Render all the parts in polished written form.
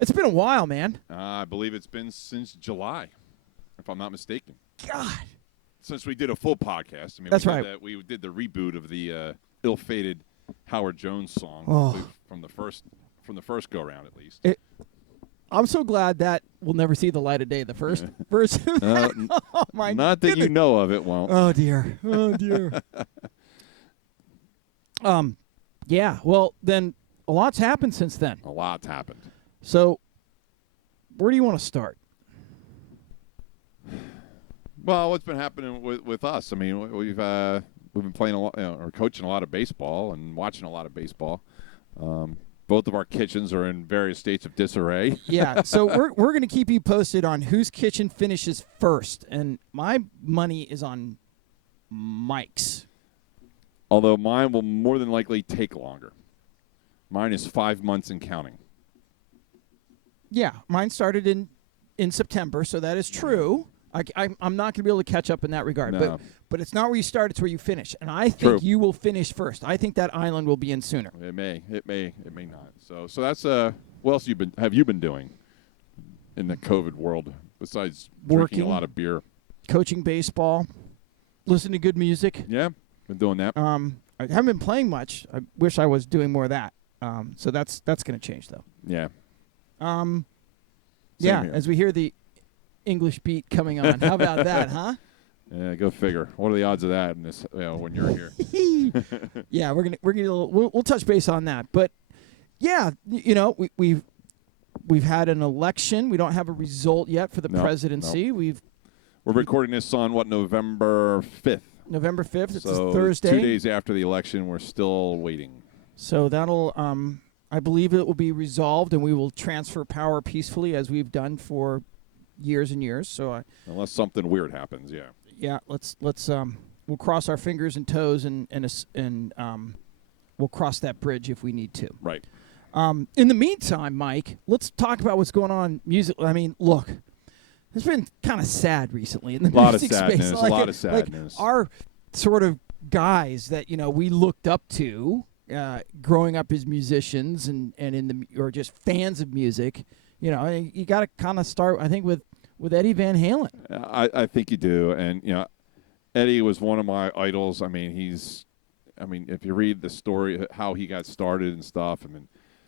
It's been a while, man. I believe it's been since July, if I'm not mistaken. God. Since we did a full podcast. I mean, That's right. We did the reboot of the ill-fated Howard Jones song from the first go-around, at least. I'm so glad that will never see the light of day. The first version. Oh my! Not that goodness. you know of, it won't. Oh dear. Oh dear. Yeah. Well, then a lot's happened since then. A lot's happened. So, where do you want to start? Well, what's been happening with us? I mean, we've been playing a lot, or coaching a lot of baseball and watching a lot of baseball. Both of our kitchens are in various states of disarray. Yeah, so we're going to keep you posted on whose kitchen finishes first, and my money is on Mike's. Although mine will more than likely take longer. Mine is 5 months and counting. Yeah, mine started in September, so that is true. I'm not going to be able to catch up in that regard. No. But it's not where you start, it's where you finish. And I think you will finish first. I think that island will be in sooner. It may not. So that's what else have you been doing in the COVID world besides drinking a lot of beer? Coaching baseball, listening to good music. Yeah, been doing that. I haven't been playing much. I wish I was doing more of that. So that's going to change though. Yeah. Yeah, here. as we hear the English beat coming on. How about that, huh? Yeah, go figure. What are the odds of that in this when you're here? Yeah, we'll touch base on that. But yeah, we've had an election. We don't have a result yet for the presidency. No. We're recording this on November 5th. November 5th. It's so a Thursday. 2 days after the election, we're still waiting. So that'll I believe it will be resolved, and we will transfer power peacefully as we've done for years and years. So unless something weird happens, yeah. Yeah, let's we'll cross our fingers and toes and we'll cross that bridge if we need to. Right. In the meantime, Mike, let's talk about what's going on musically. I mean, look, it's been kind of sad recently in the music space. A lot of sadness. Like our sort of guys that we looked up to growing up as musicians and or just fans of music. You got to kind of start, I think, with Eddie Van Halen. I think you do, and Eddie was one of my idols. I mean, if you read the story how he got started and stuff,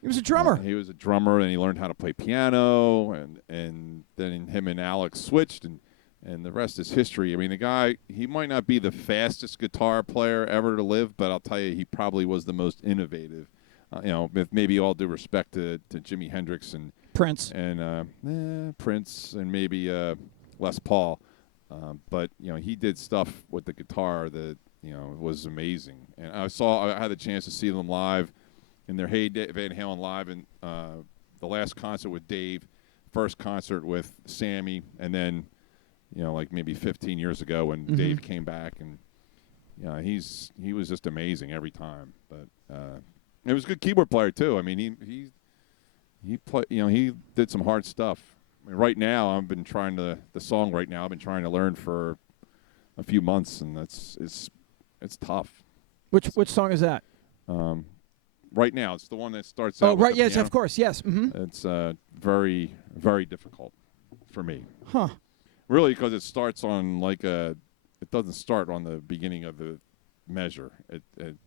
he was a drummer. He was a drummer, and he learned how to play piano, and then him and Alex switched, and the rest is history. I mean, the guy, he might not be the fastest guitar player ever to live, but I'll tell you, he probably was the most innovative. With maybe all due respect to Jimi Hendrix and Prince and Prince and maybe Les Paul, but he did stuff with the guitar that was amazing. And I had the chance to see them live in their heyday, Van Halen live, and the last concert with Dave, first concert with Sammy, and then like maybe 15 years ago when Dave came back, and he was just amazing every time. But he was a good keyboard player too. I mean, he did some hard stuff. I mean, right now, I've been trying to learn for a few months, and it's tough. Which song is that? Right now, it's the one that starts out. Oh, right, yes, piano. of course, yes. Mm-hmm. It's very, very difficult for me. Huh. Really, because it starts on it doesn't start on the beginning of the measure. It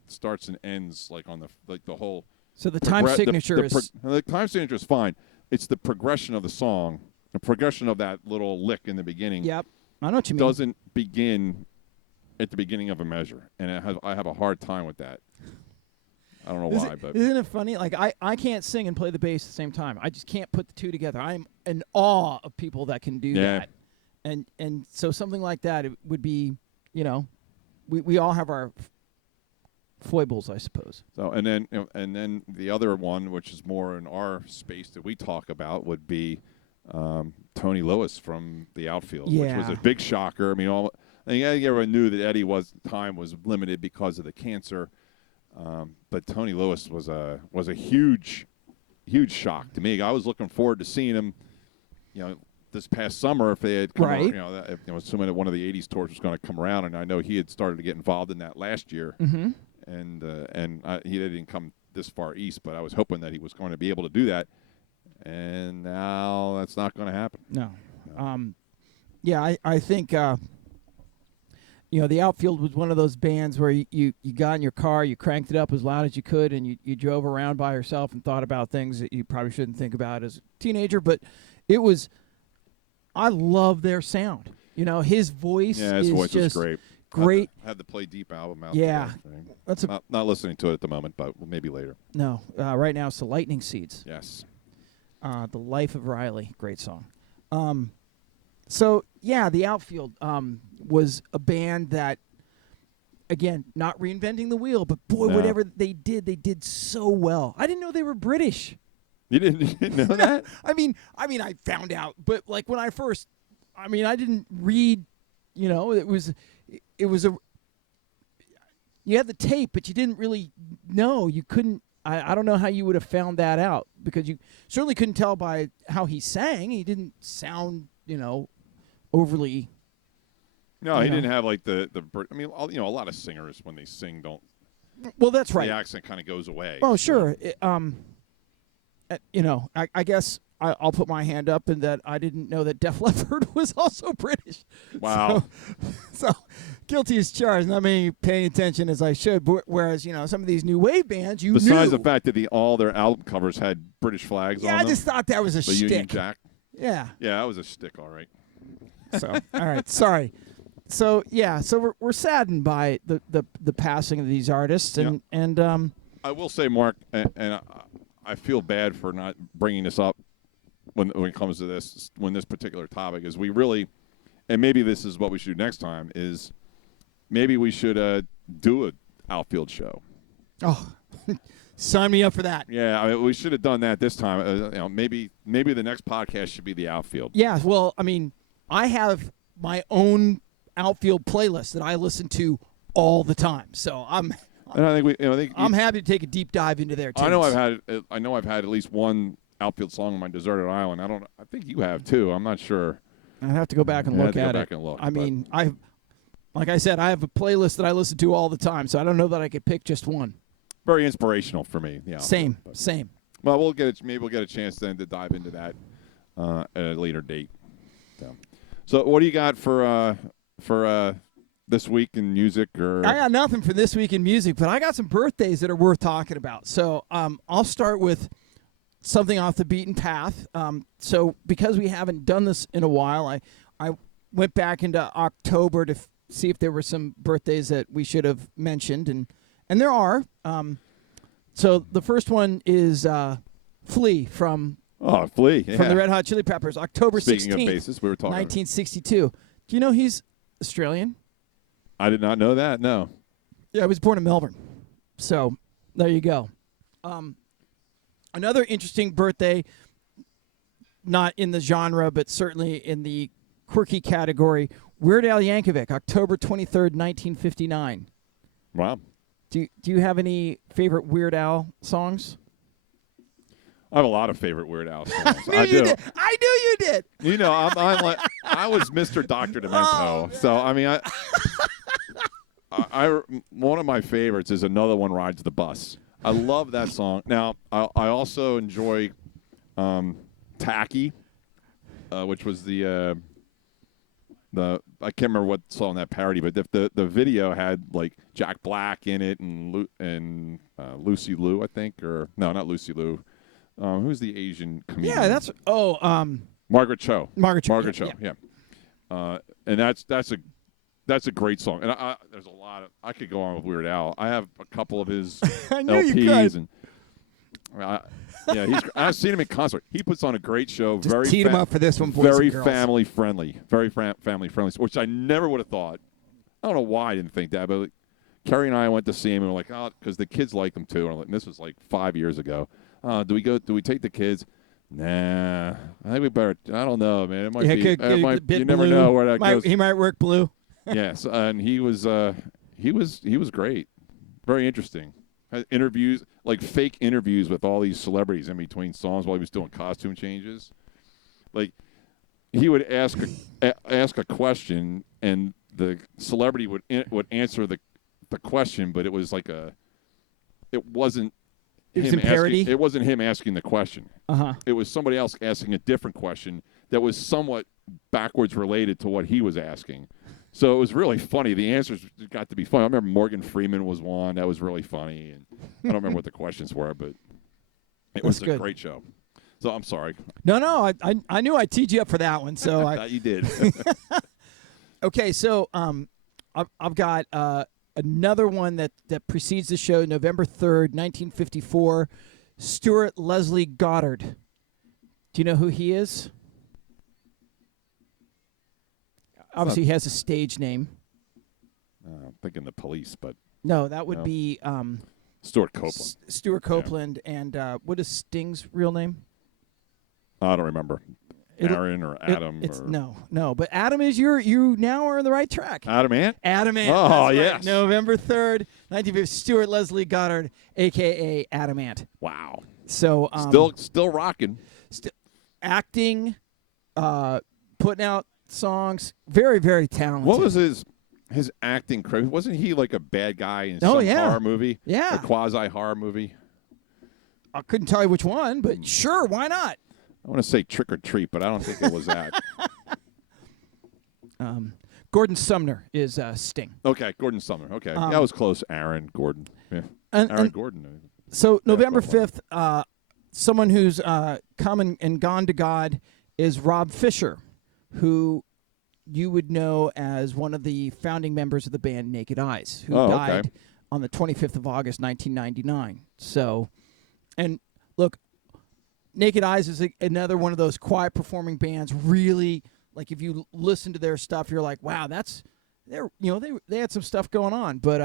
starts and ends on the whole. So the time signature the time signature is fine. It's the progression of the song, the progression of that little lick in the beginning. Yep, I know what you mean. Doesn't begin at the beginning of a measure, and I have a hard time with that. I don't know why, but isn't it funny? Like I can't sing and play the bass at the same time. I just can't put the two together. I'm in awe of people that can do that, and so something like that, it would be, we all have our foibles, I suppose. So and then the other one, which is more in our space that we talk about, would be Tony Lewis from the Outfield, which was a big shocker. I mean, everyone knew that Eddie time was limited because of the cancer, but Tony Lewis was a huge shock to me. I was looking forward to seeing him, this past summer if they had come around, assuming that one of the '80s tours was going to come around, and I know he had started to get involved in that last year. Mm-hmm. And he didn't come this far east, but I was hoping that he was going to be able to do that. And and now that's not going to happen. No. I think the Outfield was one of those bands where you got in your car, you cranked it up as loud as you could, and you drove around by yourself and thought about things that you probably shouldn't think about as a teenager. But I love their sound. His voice his voice just was great. I had the Play Deep album out. Yeah. That's not listening to it at the moment, but maybe later. No. Right now it's the Lightning Seeds. Yes. The Life of Riley. Great song. The Outfield was a band that, again, not reinventing the wheel, but boy, whatever they did so well. I didn't know they were British. You didn't know that? I mean, I found out, but like when I first, I didn't read. It was you had the tape, but you didn't really know. You couldn't. I don't know how you would have found that out, because you certainly couldn't tell by how he sang. He didn't sound, overly. No, he didn't have like the. A lot of singers when they sing don't. Well, that's right. The accent kind of goes away. Oh, sure. I guess I'll put my hand up in that I didn't know that Def Leppard was also British. Wow. So guilty as charged, not maybe paying attention as I should. Whereas, some of these new wave bands, besides the fact that all their album covers had British flags on them. Yeah, I just thought that was a shtick. Union Jack. Yeah. Yeah, that was a shtick, all right. So, all right, sorry. So, we're saddened by the passing of these artists. And I will say, Mark, and I feel bad for not bringing this up when it comes to this particular topic, is we really, and maybe this is what we should do next time, is maybe we should do an Outfield show. Oh, sign me up for that. Yeah, we should have done that this time. Maybe the next podcast should be the Outfield. Yeah, well, I have my own Outfield playlist that I listen to all the time, so I'm happy to take a deep dive into their tunes. I know I've had at least one Outfield song on my deserted island. I think you have too. I'm not sure. I'd have to go back and look at it. Like I said, I have a playlist that I listen to all the time, so I don't know that I could pick just one. Very inspirational for me. Yeah. Same. Well, maybe we'll get a chance then to dive into that at a later date. So what do you got for this week in music? Or I got nothing for this week in music, but I got some birthdays that are worth talking about. So I'll start with something off the beaten path. So because we haven't done this in a while, I went back into October to see if there were some birthdays that we should have mentioned, and there are. So the first one is Flea from the Red Hot Chili Peppers, October 16th. Speaking of bassists, we were talking 1962. Do you know he's Australian? I did not know that. No. Yeah, I was born in Melbourne. So there you go. Another interesting birthday, not in the genre, but certainly in the quirky category, Weird Al Yankovic, October 23rd, 1959. Wow. Do you have any favorite Weird Al songs? I have a lot of favorite Weird Al songs. I knew you did. I'm like, I was Mr. Dr. Demento. So I one of my favorites is Another One Rides the Bus. I love that song. Now I also enjoy Tacky, which was the I can't remember what song that parody, but the video had like Jack Black in it and Lucy Liu, I think, or no, not Lucy Liu. Who's the Asian comedian? Yeah, that's Margaret Cho. Margaret Cho. Yeah. And that's a great song. And there's a lot of I could go on with Weird Al. I have a couple of his I knew LPs you and I've seen him in concert. He puts on a great show. Just teed him up for this one, boys very and girls. family friendly, which I never would have thought. I don't know why I didn't think that, but Carrie and I went to see him and we're like, oh, because the kids like them too. And this was like 5 years ago. Do we take the kids? Nah, I think we better. I don't know, man. It might be. You never know where that goes. He might work blue. Yes, and he was great. Very interesting. Had interviews, like fake interviews with all these celebrities in between songs while he was doing costume changes. Like he would ask a question, and the celebrity would answer the question, but it was like it wasn't It was in parody? It wasn't him asking the question. It was somebody else asking a different question that was somewhat backwards related to what he was asking. So it was really funny. The answers got to be funny. I remember Morgan Freeman was one. That was really funny. And I don't remember what the questions were, but it was a great show. So I'm sorry. No. I knew I teed you up for that one. So you did. Okay, so I've got another one that precedes the show, November 3rd, 1954, Stuart Leslie Goddard. Do you know who he is? Obviously, he has a stage name. I'm thinking The Police, but... No, that would be... Stuart Copeland. Stuart Copeland, and what is Sting's real name? I don't remember. Aaron or Adam? No. But Adam is you now are on the right track. Adam Ant? Adam Ant. Oh, right. yes. November 3rd, 1950, Stuart Leslie Goddard, a.k.a. Adam Ant. Wow. So still rocking. Acting, putting out songs, very, very talented. What was his acting credit? Wasn't he like a bad guy in some horror movie? Yeah. A quasi-horror movie? I couldn't tell you which one, but sure, why not? I want to say Trick or Treat, but I don't think it was that. Gordon Sumner is Sting. Okay, Gordon Sumner. Okay, that was close. Aaron Gordon. Yeah. Aaron Gordon. So November 5th, someone who's come and gone to God is Rob Fisher, who you would know as one of the founding members of the band Naked Eyes, who died on the 25th of August, 1999. So, and look, Naked Eyes is another one of those quiet performing bands. Really, like if you listen to their stuff, you're like, wow, they had some stuff going on. But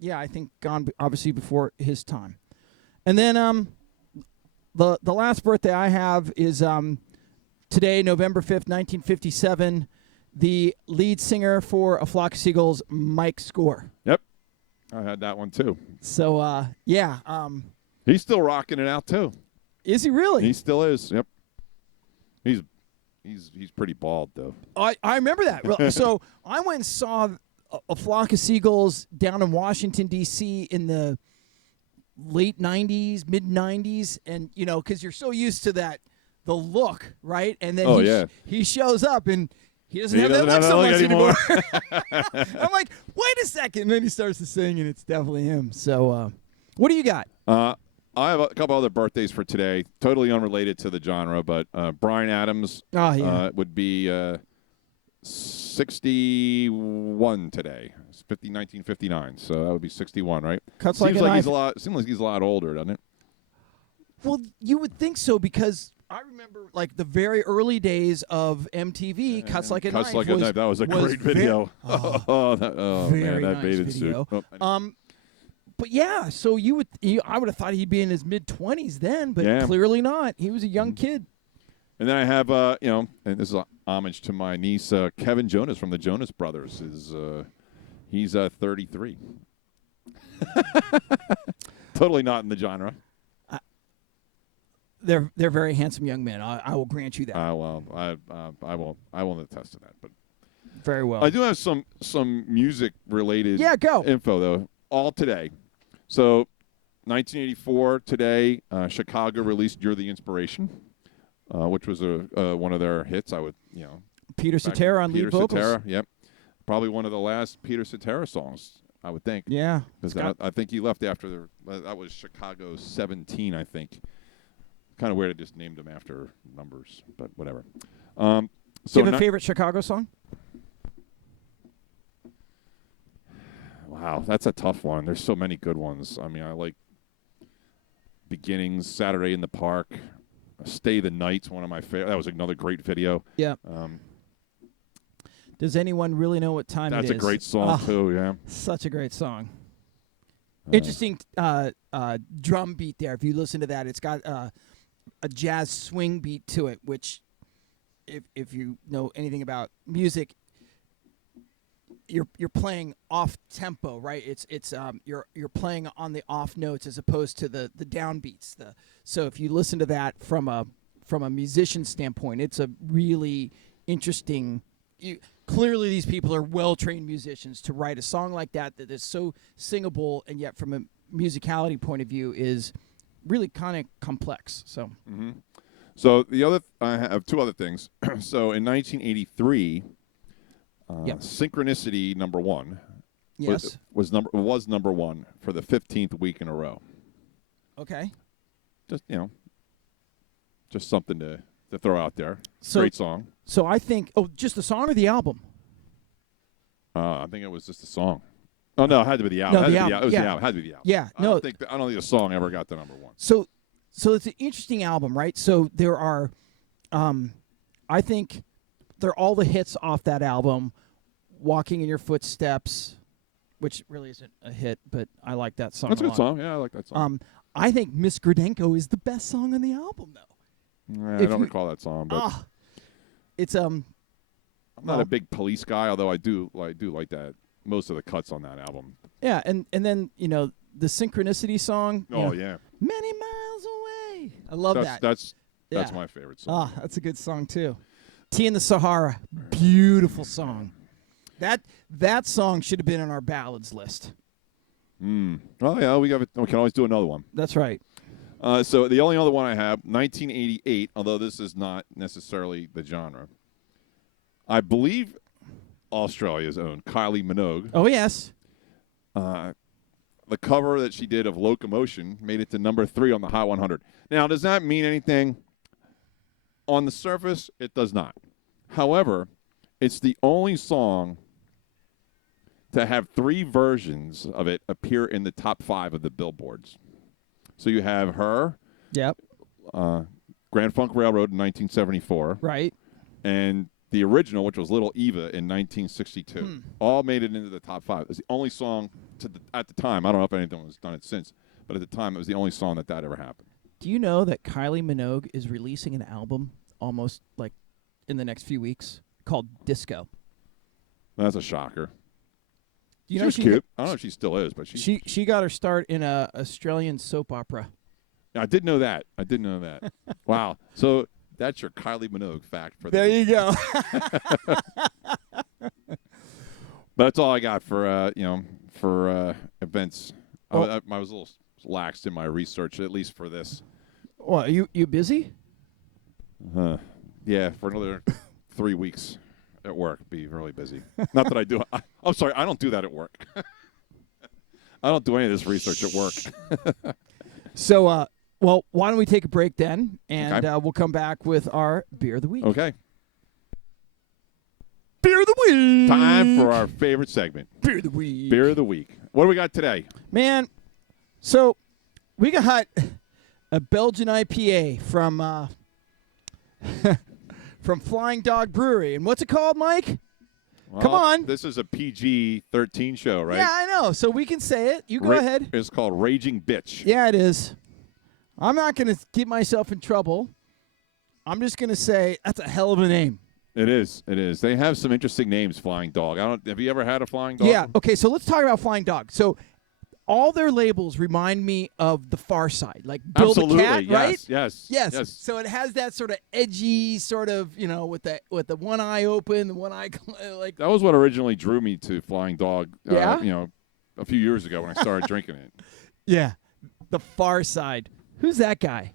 yeah, I think gone obviously before his time. And then the last birthday I have is today, November 5th, 1957. The lead singer for A Flock of Seagulls, Mike Score. Yep, I had that one too. So yeah, he's still rocking it out too. Is he really? He still is. Yep. He's pretty bald though. I remember that. So I went and saw A Flock of Seagulls down in Washington D.C. in the late '90s, mid '90s, and because you're so used to the look, right? And then he shows up and he doesn't have that look so much anymore. I'm like, wait a second, and then he starts to sing, and it's definitely him. So, what do you got? I have a couple other birthdays for today, totally unrelated to the genre, but Bryan Adams would be 61 today. It's 1959, so that would be 61, right? Cuts seems like he's a lot. Seems like he's a lot older, doesn't it? Well, you would think so because I remember like the very early days of MTV. Cuts Like a Knife. Cuts Like a Knife. That was a great video. Very that nice bathing video. suit. But yeah, so I would have thought he'd be in his mid-20s then, but clearly not. He was a young kid. And then I have, and this is a homage to my niece, Kevin Jonas from the Jonas Brothers. He's 33. Totally not in the genre. They're very handsome young men. I will grant you that. I won't attest to that, but very well. I do have some music related info though. All today. So, 1984 today, Chicago released "You're the Inspiration," which was one of their hits. Peter Cetera on lead vocals. Cetera, yep, probably one of the last Peter Cetera songs, I would think. Yeah, because I think he left after that was Chicago 17, I think. Kind of weird to just named them after numbers, but whatever. Do you have a favorite Chicago song? Wow, that's a tough one. There's so many good ones. I mean, I like Beginnings, Saturday in the Park, Stay the Night's one of my favorite. That was another great video. Yeah. Does anyone really know what time it is? That's a great song, too, yeah. Such a great song. Interesting drum beat there. If you listen to that, it's got a jazz swing beat to it, which if you know anything about music, you're playing off tempo, right? It's you're playing on the off notes as opposed to the down beats. So if you listen to that from a musician standpoint, it's a really interesting. Clearly, these people are well-trained musicians to write a song like that is so singable, and yet from a musicality point of view is really kind of complex. So. Mm-hmm. So I have two other things. So in 1983, Synchronicity number 1 was number 1 for the 15th week in a row. Okay. Just something to throw out there. So, great song. So I think just the song or the album? I think it was just the song. Oh no, it had to be the album. No, It the had album. to be the album. It had to be the album. Yeah. I don't think a song ever got to number 1. So it's an interesting album, right? So there are, I think, they're all the hits off that album. Walking in Your Footsteps, which really isn't a hit, but I like that song. That's a lot. good song. Yeah, I like that song. I think Miss Gradenko is the best song on the album, though. I don't recall that song, but it's I'm not a big Police guy, although I do like that. Most of the cuts on that album. Yeah, and then the Synchronicity song. Oh yeah. Many miles away. I love that. That's my favorite song. That's a good song too. Tea in the Sahara, beautiful song. That song should have been on our ballads list. Oh yeah, we can always do another one. That's right. So the only other one I have, 1988, although this is not necessarily the genre. I believe Australia's own Kylie Minogue. Oh, yes. The cover that she did of Locomotion made it to number 3 on the Hot 100. Now, does that mean anything? On the surface, it does not. However, it's the only song to have 3 versions of it appear in the top 5 of the billboards. So you have her. Yep. Grand Funk Railroad in 1974. Right. And the original, which was Little Eva in 1962, all made it into the top 5. It's the only song at the time. I don't know if anyone has done it since, but at the time, it was the only song that ever happened. Do you know that Kylie Minogue is releasing an album almost like in the next few weeks called Disco? That's a shocker. You she was cute. I don't know if she still is, but she got her start in a Australian soap opera. I did know that. Wow. So that's your Kylie Minogue fact for the There you go. But that's all I got for events. Well, I was a little laxed in my research, at least for this. Well, you busy? Yeah, for another 3 weeks at work, be really busy. Not that I do. I'm sorry, I don't do that at work. I don't do any of this research at work. So, well, why don't we take a break then, and we'll come back with our Beer of the Week. Okay. Beer of the Week. Time for our favorite segment. Beer of the Week. Beer of the Week. What do we got today? Man, so we got a Belgian IPA from from Flying Dog Brewery. And what's it called, Mike? Well, come on. This is a PG-13 show, right? Yeah, I know. So we can say it. You go ahead. It's called Raging Bitch. Yeah, it is. I'm not going to get myself in trouble. I'm just going to say that's a hell of a name. It is. It is. They have some interesting names, Flying Dog. Have you ever had a Flying Dog? Yeah. Okay, so let's talk about Flying Dog. So all their labels remind me of The Far Side, like Bill the Cat, right? Yes. So it has that sort of edgy, sort of, with the one eye open, the one eye like. That was what originally drew me to Flying Dog. Yeah. A few years ago when I started drinking it. Yeah, The Far Side. Who's that guy?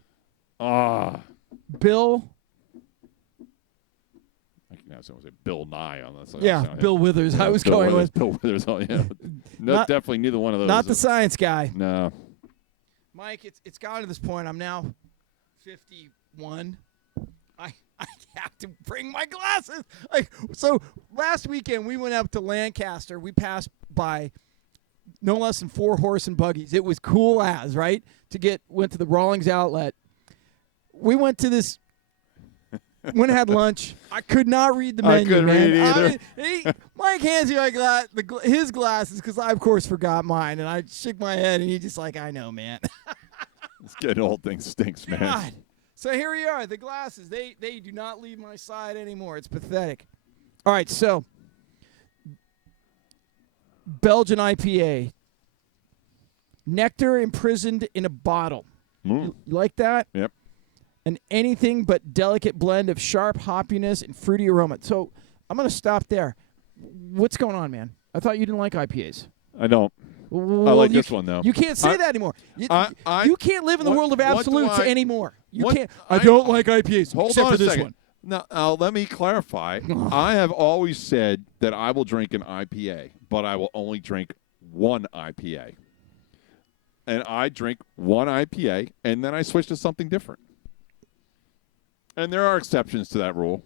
Bill. So was it Bill Nye on this? Yeah, Bill Withers. I was going with Bill Withers. Oh, yeah. Definitely neither one of those. Not the science guy. No. Mike, it's gotten to this point. I'm now 51. I have to bring my glasses. So last weekend we went up to Lancaster. We passed by no less than 4 horse and buggies. It was cool as, right? Went to the Rawlings outlet. We went to this. Went and had lunch. I could not read the menu, I couldn't read either. Mike hands me his glasses because I, of course, forgot mine. And I shook my head, and he just like, I know, man. This getting old thing stinks, man. God. So here we are. The glasses, they do not leave my side anymore. It's pathetic. All right, so Belgian IPA. Nectar imprisoned in a bottle. You like that? Yep. An anything but delicate blend of sharp hoppiness and fruity aroma. So I'm going to stop there. What's going on, man? I thought you didn't like IPAs. I don't. Well, I like this one, though. You can't say that anymore. You can't live in the world of absolutes anymore. You can't. I don't like IPAs. Hold on a second. Now, let me clarify. I have always said that I will drink an IPA, but I will only drink one IPA. And I drink one IPA, and then I switch to something different. And there are exceptions to that rule.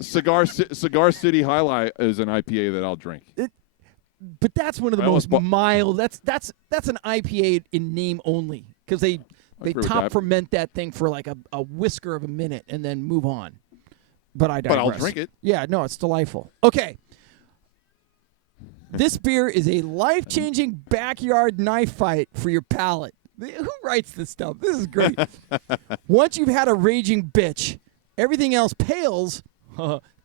Cigar City Highlight is an IPA that I'll drink. But that's one of the most mild. That's an IPA in name only because they top ferment that thing for like a whisker of a minute and then move on. But I digress. But I'll drink it. Yeah, no, it's delightful. Okay. This beer is a life-changing backyard knife fight for your palate. Who writes this stuff? This is great. Once you've had a raging bitch, everything else pales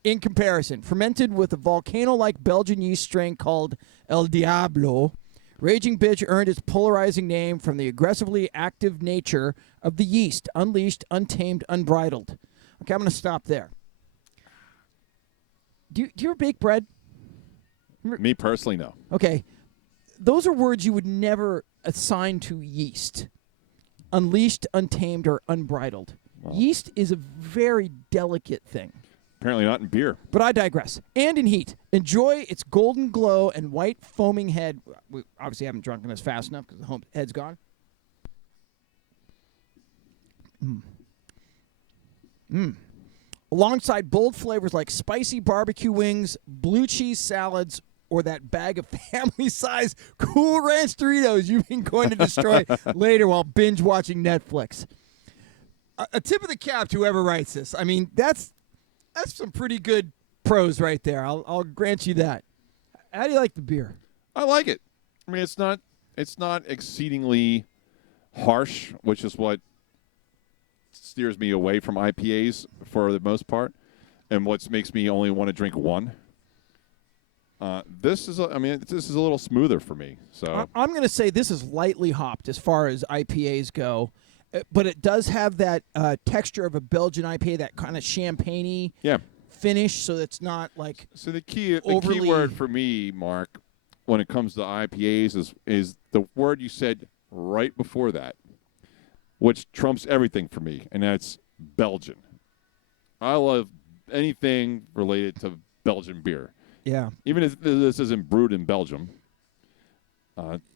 in comparison. Fermented with a volcano-like Belgian yeast strain called El Diablo, Raging Bitch earned its polarizing name from the aggressively active nature of the yeast, unleashed, untamed, unbridled. Okay, I'm going to stop there. Do you ever bake bread? Me personally, no. Okay. Those are words you would never assign to yeast. Unleashed, untamed, or unbridled. Wow. Yeast is a very delicate thing. Apparently not in beer. But I digress. And in heat. Enjoy its golden glow and white foaming head. We obviously haven't drunken this fast enough because the head's gone. Alongside bold flavors like spicy barbecue wings, blue cheese salads, or that bag of family-size Cool Ranch Doritos you've been going to destroy later while binge-watching Netflix. A tip of the cap to whoever writes this. I mean, that's some pretty good prose right there. I'll grant you that. How do you like the beer? I like it. I mean, it's not exceedingly harsh, which is what steers me away from IPAs for the most part, and what makes me only want to drink one. This is a little smoother for me. So I'm going to say this is lightly hopped as far as IPAs go, but it does have that texture of a Belgian IPA, that kind of champagne-y finish. So it's not like the key word for me, Mark, when it comes to IPAs is the word you said right before that, which trumps everything for me, and that's Belgian. I love anything related to Belgian beer. Yeah. Even if this isn't brewed in Belgium.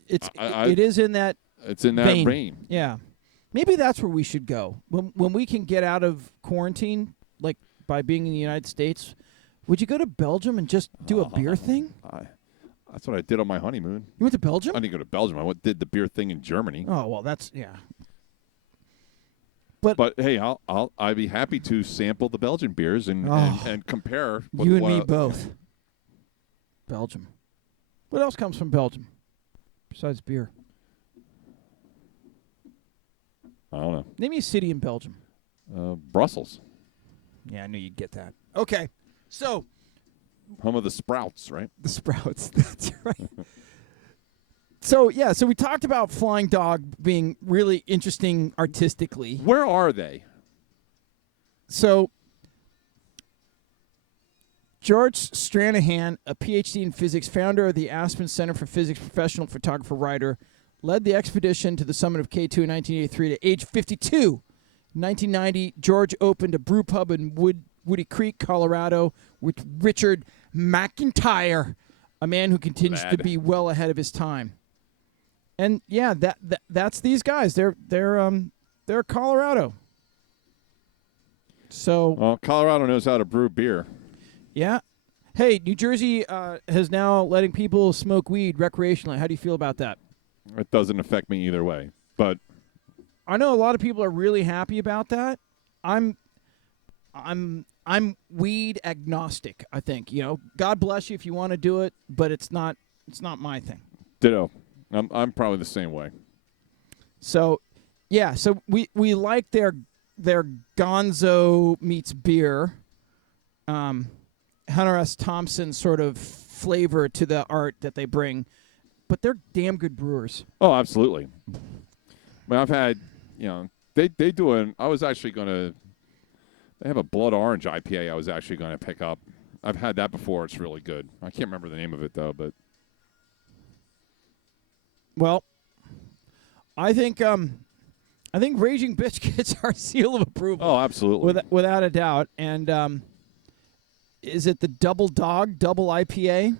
It is in that It's in that vein. Yeah. Maybe that's where we should go. When we can get out of quarantine, like by being in the United States, would you go to Belgium and just do a beer thing? That's what I did on my honeymoon. You went to Belgium? I didn't go to Belgium. I did the beer thing in Germany. Oh, well, that's, yeah. But hey, I'd be happy to sample the Belgian beers and compare. You and me both. Belgium. What else comes from Belgium besides beer? I don't know. Name me a city in Belgium. Brussels. Yeah, I knew you'd get that. Okay, so. Home of the Sprouts, right? The Sprouts, that's right. So we talked about Flying Dog being really interesting artistically. Where are they? So, George Stranahan, a PhD in physics, founder of the Aspen Center for Physics, professional photographer, writer, led the expedition to the summit of K2 in 1983 to age 52. In 1990, George opened a brew pub in Woody Creek, Colorado, with Richard McIntyre, a man who continues to be well ahead of his time. And yeah, that's these guys. They're Colorado. So Colorado knows how to brew beer. Yeah. Hey, New Jersey is now letting people smoke weed recreationally. How do you feel about that? It doesn't affect me either way, but I know a lot of people are really happy about that. I'm weed agnostic, I think. You know, God bless you if you want to do it, but it's not my thing. Ditto. I'm probably the same way. So, yeah, so we like their Gonzo meets beer. Hunter S. Thompson sort of flavor to the art that they bring, but they're damn good brewers. Oh, absolutely. I mean, I've had, they do I was actually going to, they have a blood orange IPA I was actually going to pick up. I've had that before. It's really good. I can't remember the name of it though, but well, I think Raging Bitch gets our seal of approval. Oh, absolutely, without a doubt. And is it the Double IPA?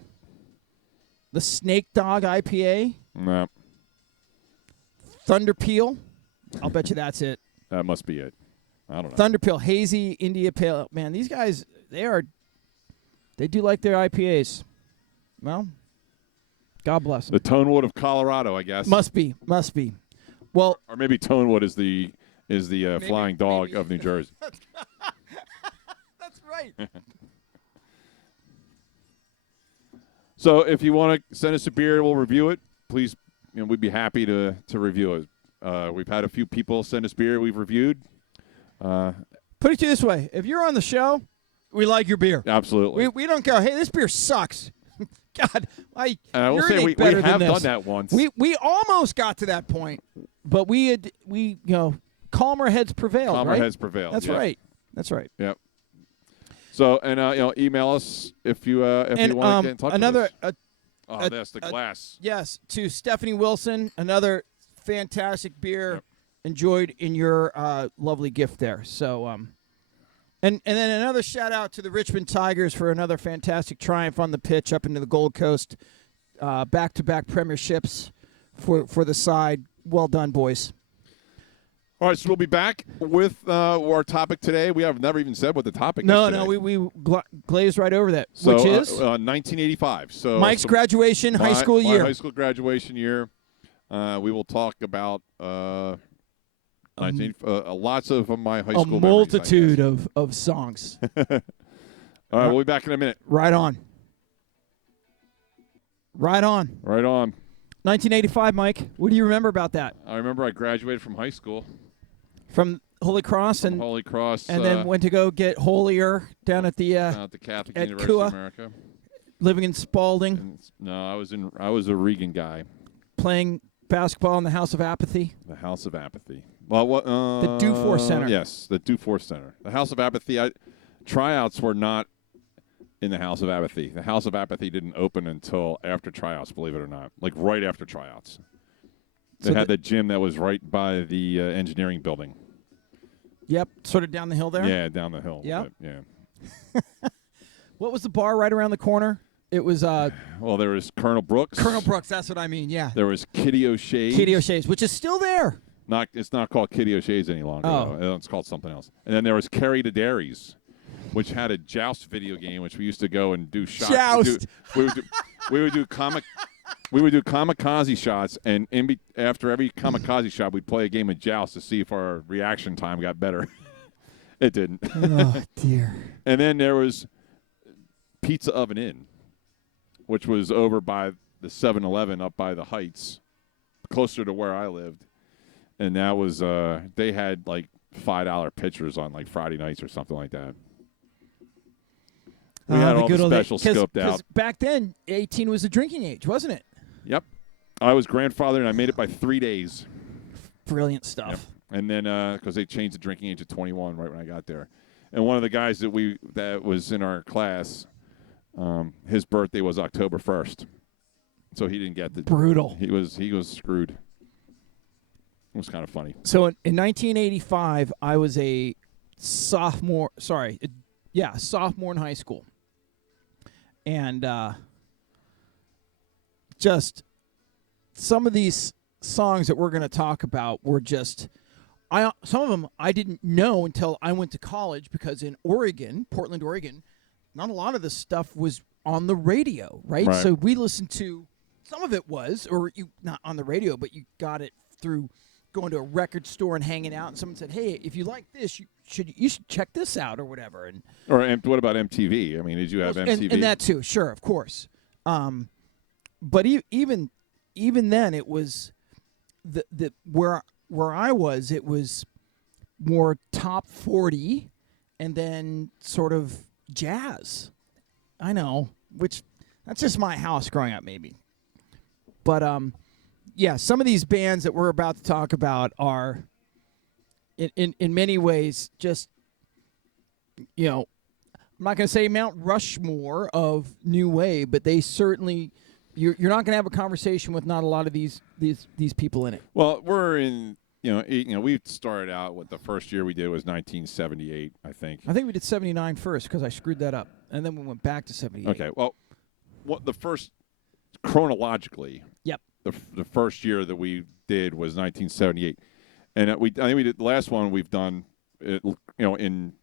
The Snake Dog IPA? No. Thunder Peel? I'll bet you that's it. That must be it. I don't know. Thunder Peel, Hazy India Pale. Man, these guys, they do like their IPAs. Well, God bless them. The Tonewood of Colorado, I guess. Must be. Well, or maybe Tonewood is the flying dog of New Jersey. That's right. So if you want to send us a beer, we'll review it. Please, we'd be happy to review it. We've had a few people send us beer we've reviewed. Put it to you this way: if you're on the show, we like your beer. Absolutely. We don't go, hey, this beer sucks. God, I will say we have done that once. We almost got to that point, but calmer heads prevailed. Calmer right? heads prevailed. That's right. That's right. Yep. So email us if you want to get in touch with us. That's the glass. Yes, to Stephanie Wilson, another fantastic beer enjoyed in your lovely gift there. So, and then another shout out to the Richmond Tigers for another fantastic triumph on the pitch up into the Gold Coast, back-to-back premierships for the side. Well done, boys. All right, so we'll be back with our topic today. We have never even said what the topic is today. No, we glazed right over that, so, which is 1985. So Mike's graduation, high school year. My high school graduation year. We will talk about lots of my high school memories. A multitude of songs. All right, we'll be back in a minute. Right on. 1985, Mike. What do you remember about that? I remember I graduated from high school. From Holy Cross and then went to go get holier down at the Catholic at University Kua, of America, living in Spalding. No, I was a Regan guy, playing basketball in the House of Apathy. The House of Apathy. Well, the Dufour Center. Yes, the Dufour Center. The House of Apathy. Tryouts were not in the House of Apathy. The House of Apathy didn't open until after tryouts. Believe it or not, like right after tryouts. They had the gym that was right by the engineering building. Yep, sort of down the hill there. Yeah, down the hill. Yep. Yeah. What was the bar right around the corner? It was. Well, there was Colonel Brooks. Colonel Brooks, that's what I mean. Yeah. There was Kitty O'Shea's. Kitty O'Shea's, which is still there. It's not called Kitty O'Shea's any longer. Oh. No. It's called something else. And then there was Kerry the Dairies, which had a joust video game, which we used to go and do shots. Joust. We would do kamikaze shots, and after every kamikaze shot, we'd play a game of joust to see if our reaction time got better. It didn't. Oh, dear. And then there was Pizza Oven Inn, which was over by the 7-Eleven up by the Heights, closer to where I lived. And that was they had like $5 pitchers on like Friday nights or something like that. We had all the special scoped out. Back then, 18 was the drinking age, wasn't it? Yep. I was grandfathered, and I made it by 3 days. Brilliant stuff. Yep. And then because they changed the drinking age to 21 right when I got there. And one of the guys that was in our class, his birthday was October 1st. So he didn't get the brutal. He was screwed. It was kind of funny. So in 1985, I was a sophomore in high school. And just some of these songs that we're going to talk about were just some of them I didn't know until I went to college, because in Oregon, Portland, Oregon, not a lot of this stuff was on the radio, right? So we listened to, some of it was, or you not on the radio, but you got it through going to a record store and hanging out, and someone said, "Hey, if you like this, you should check this out," or whatever. And what about MTV? I mean, did you have MTV? And that too, sure, of course. But even then, it was the where I was, it was more top 40, and then sort of jazz. I know, which that's just my house growing up, maybe. But yeah, some of these bands that we're about to talk about are, in many ways, just, not going to say Mount Rushmore of new wave, but they certainly. You're not going to have a conversation with not a lot of these people in it. Well, we're in. We started out with the first year we did was 1978, I think. I think we did 79 first because I screwed that up, and then we went back to 78. Okay, well, the first chronologically. Yep. The first year that we did was 1978, and I think we did the last one we've done, in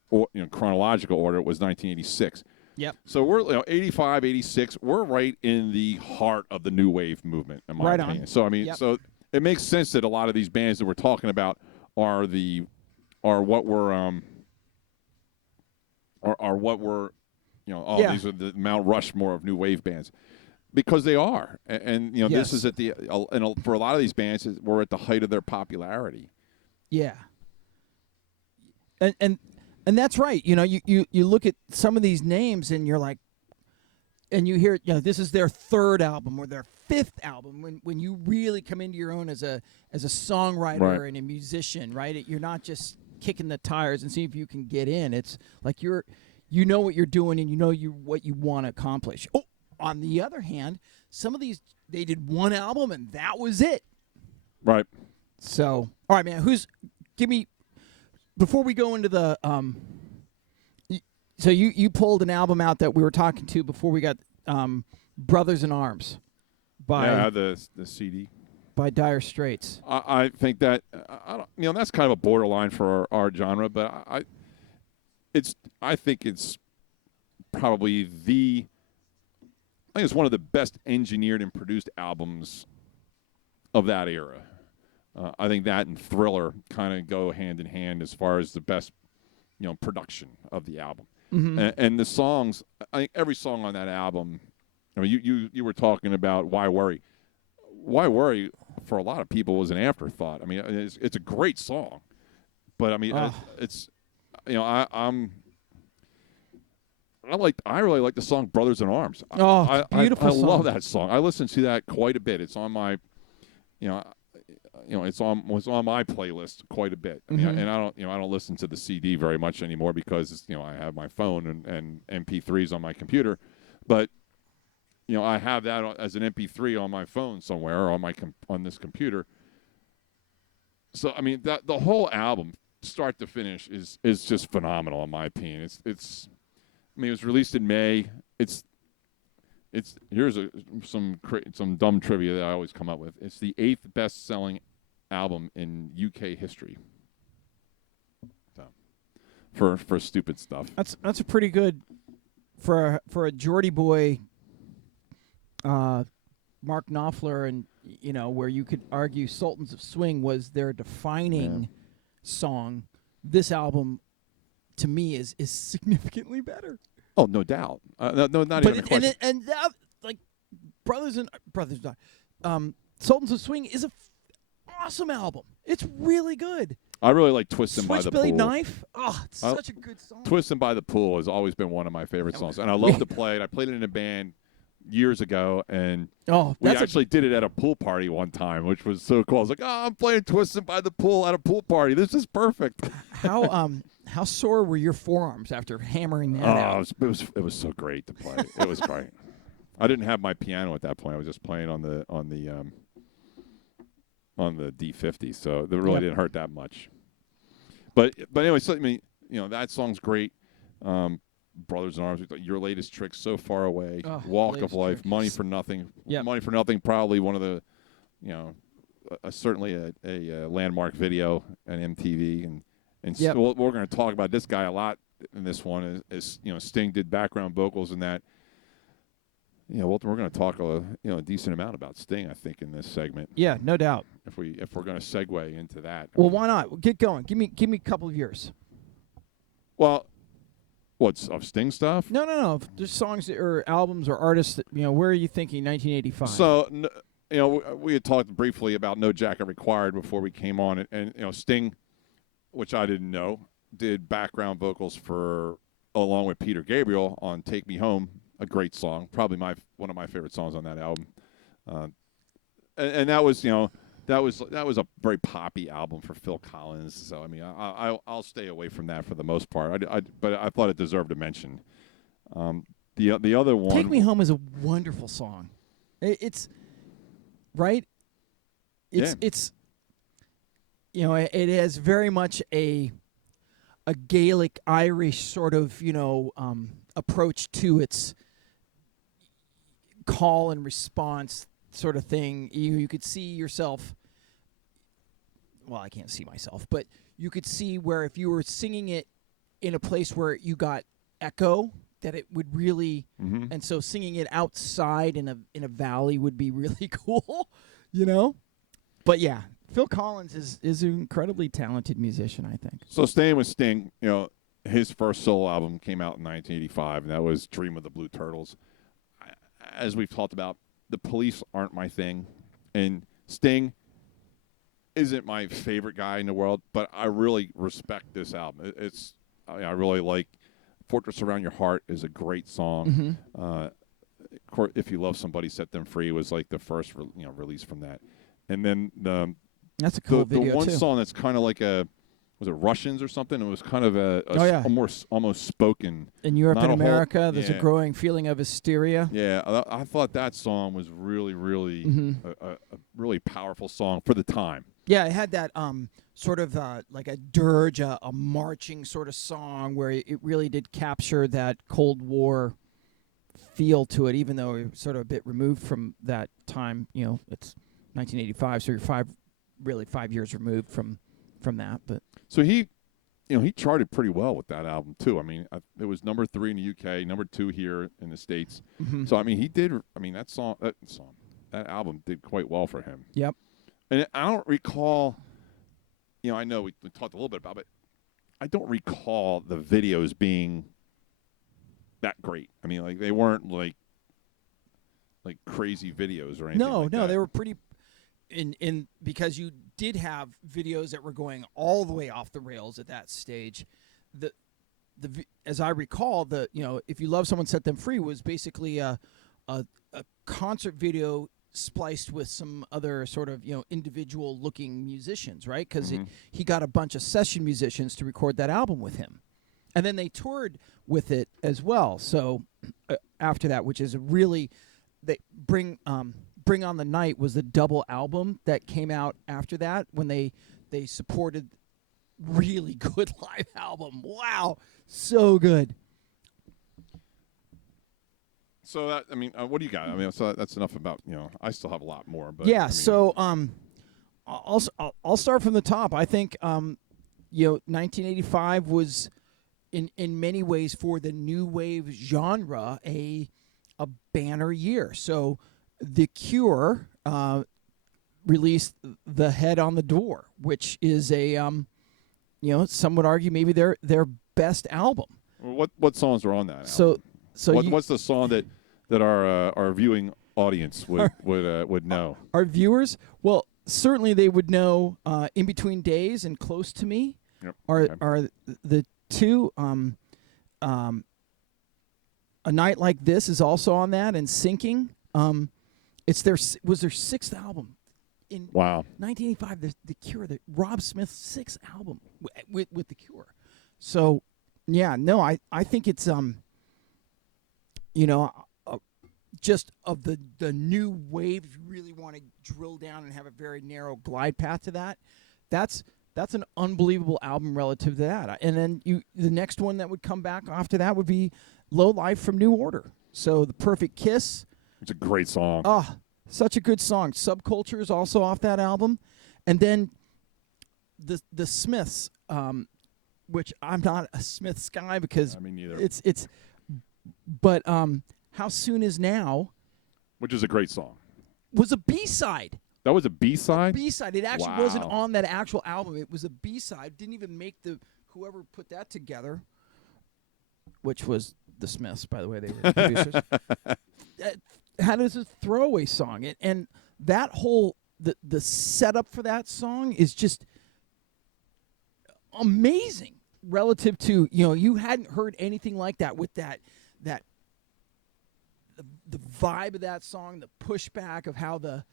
chronological order, it was 1986. Yep. So we're 85, 86. We're right in the heart of the new wave movement, in my opinion. On. So I mean, so it makes sense that a lot of these bands that we're talking about are what we're these are the Mount Rushmore of new wave bands, because they are, and this is at the for a lot of these bands, we're at the height of their popularity. Yeah. And that's right. You look at some of these names and you're like, and you hear, this is their third album or their fifth album. When you really come into your own as a songwriter and a musician, right? You're not just kicking the tires and see if you can get in. It's like you know what you're doing and what you want to accomplish. Oh, on the other hand, some of these, they did one album and that was it. Right. So, all right, man. Before we go into the so you pulled an album out that we were talking to before we got Brothers in Arms by the CD by Dire Straits. I think that that's kind of a borderline for our genre, but I think it's probably it's one of the best engineered and produced albums of that era. I think that and Thriller kind of go hand in hand as far as the best, production of the album. Mm-hmm. And the songs, I think every song on that album, you were talking about Why Worry. Why Worry, for a lot of people, was an afterthought. I mean, it's a great song. But, I mean, it's, I really like the song Brothers in Arms. Beautiful song. I love that song. I listen to that quite a bit. It's on my, was on my playlist quite a bit. I mean, and I don't listen to the CD very much anymore because I have my phone and MP3s on my computer, but I have that as an MP3 on my phone somewhere or on this computer. So I mean the whole album, start to finish, is just phenomenal in my opinion. It was released in May. Here's some dumb trivia that I always come up with. It's the 8th best-selling album in UK history. So, for stupid stuff. That's a pretty good for a Geordie boy. Mark Knopfler, and where you could argue Sultans of Swing was their defining song. This album, to me, is significantly better. Oh, no doubt. No, not even a question. And that, like, Sultans of Swing is an awesome album. It's really good. I really like Twistin' by the Pool. Switchblade Knife. Oh, it's such a good song. Twistin' by the Pool has always been one of my favorite songs, and I love to play it. I played it in a band years ago, and we actually did it at a pool party one time, which was so cool. I was like, I'm playing Twistin' by the Pool at a pool party. This is perfect. How sore were your forearms after hammering that out? It was so great to play. It was great. I didn't have my piano at that point. I was just playing on the D50, so it really didn't hurt that much. But anyway, so I mean, that song's great. Brothers in Arms, Your Latest Trick, So Far Away, Walk of Life, trick. Money for Nothing. Yep. Money for Nothing, probably one of the, certainly a landmark video on MTV, and we're going to talk about this guy a lot in this one. Is Sting did background vocals in that. We're going to talk a decent amount about Sting, I think, in this segment. Yeah, no doubt. If we're going to segue into that. Well, why not? Get going. Give me a couple of years. Well, what's of Sting stuff? No. There's songs or albums or artists that, where are you thinking 1985? So, we had talked briefly about No Jacket Required before we came on, and Sting, which I didn't know, did background vocals along with Peter Gabriel on Take Me Home, a great song, probably one of my favorite songs on that album. And that was, that was a very poppy album for Phil Collins. So I mean, I'll stay away from that for the most part. But I thought it deserved a mention. The other one, "Take Me Home" is a wonderful song. It's right. It's it has very much a Gaelic Irish sort of approach to its call and response sort of thing. You could see yourself. Well, I can't see myself, but you could see where if you were singing it in a place where you got echo, that it would really, and so singing it outside in a valley would be really cool, But yeah, Phil Collins is an incredibly talented musician, I think. So staying with Sting, his first solo album came out in 1985, and that was "Dream of the Blue Turtles." As we've talked about, the Police aren't my thing, and Sting isn't my favorite guy in the world, but I really respect this album. I really like "Fortress Around Your Heart" is a great song. "If You Love Somebody, Set Them Free" was like the first release from that, and then that's a cool video the one too. song that's kind of like was it Russians or something? It was kind of a more almost spoken. In Europe and America, there's a growing feeling of hysteria. Yeah, I thought that song was really, really a really powerful song for the time. Yeah, it had that sort of like a dirge, a marching sort of song where it really did capture that Cold War feel to it, even though it's sort of a bit removed from that time. It's 1985, so you're 5 years removed from that. But so he charted pretty well with that album too. I mean, it was number 3 in the UK, number 2 here in the States. So I mean, he did. I mean, that album did quite well for him. Yep. And I don't recall. I know we talked a little bit about it. I don't recall the videos being that great. I mean, like they weren't like crazy videos or anything. No, that. They were pretty. In because you did have videos that were going all the way off the rails at that stage. As I recall, "If You Love Someone, Set Them Free" was basically a concert video spliced with some other sort of individual looking musicians, right? Because he got a bunch of session musicians to record that album with him, and then they toured with it as well. So after that, which is they Bring On the Night was the double album that came out after that when they supported really good live album. Wow, so good. So what do you got? I mean, so that's enough about I still have a lot more, but yeah. So I'll start from the top. I think 1985 was in many ways for the new wave genre a banner year. So The Cure released "The Head on the Door," which is a some would argue maybe their best album. What songs are on that album? What's the song that our viewing audience would know? Our viewers, well, certainly they would know "In Between Days" and "Close to Me" are the two. "A Night Like This" is also on that, and "Sinking." Was their 6th album in 1985. The Cure, Rob Smith's 6th album with The Cure. So, yeah, no, I think it's just of the new wave. If you really want to drill down and have a very narrow glide path to that, that's an unbelievable album relative to that. And then the next one that would come back after that would be "Low Life" from New Order. So "The Perfect Kiss." It's a great song. Oh, such a good song. "Subculture" is also off that album. And then the Smiths, which I'm not a Smiths guy because me neither. But "How Soon Is Now," which is a great song, was a B-side. That was a B-side? B-side. It actually wasn't on that actual album. It was a B-side. Didn't even make whoever put that together, which was the Smiths, by the way. They were producers. Had it as a throwaway song. And that whole, the setup for that song is just amazing relative to, you hadn't heard anything like that with the vibe of that song, the pushback of how the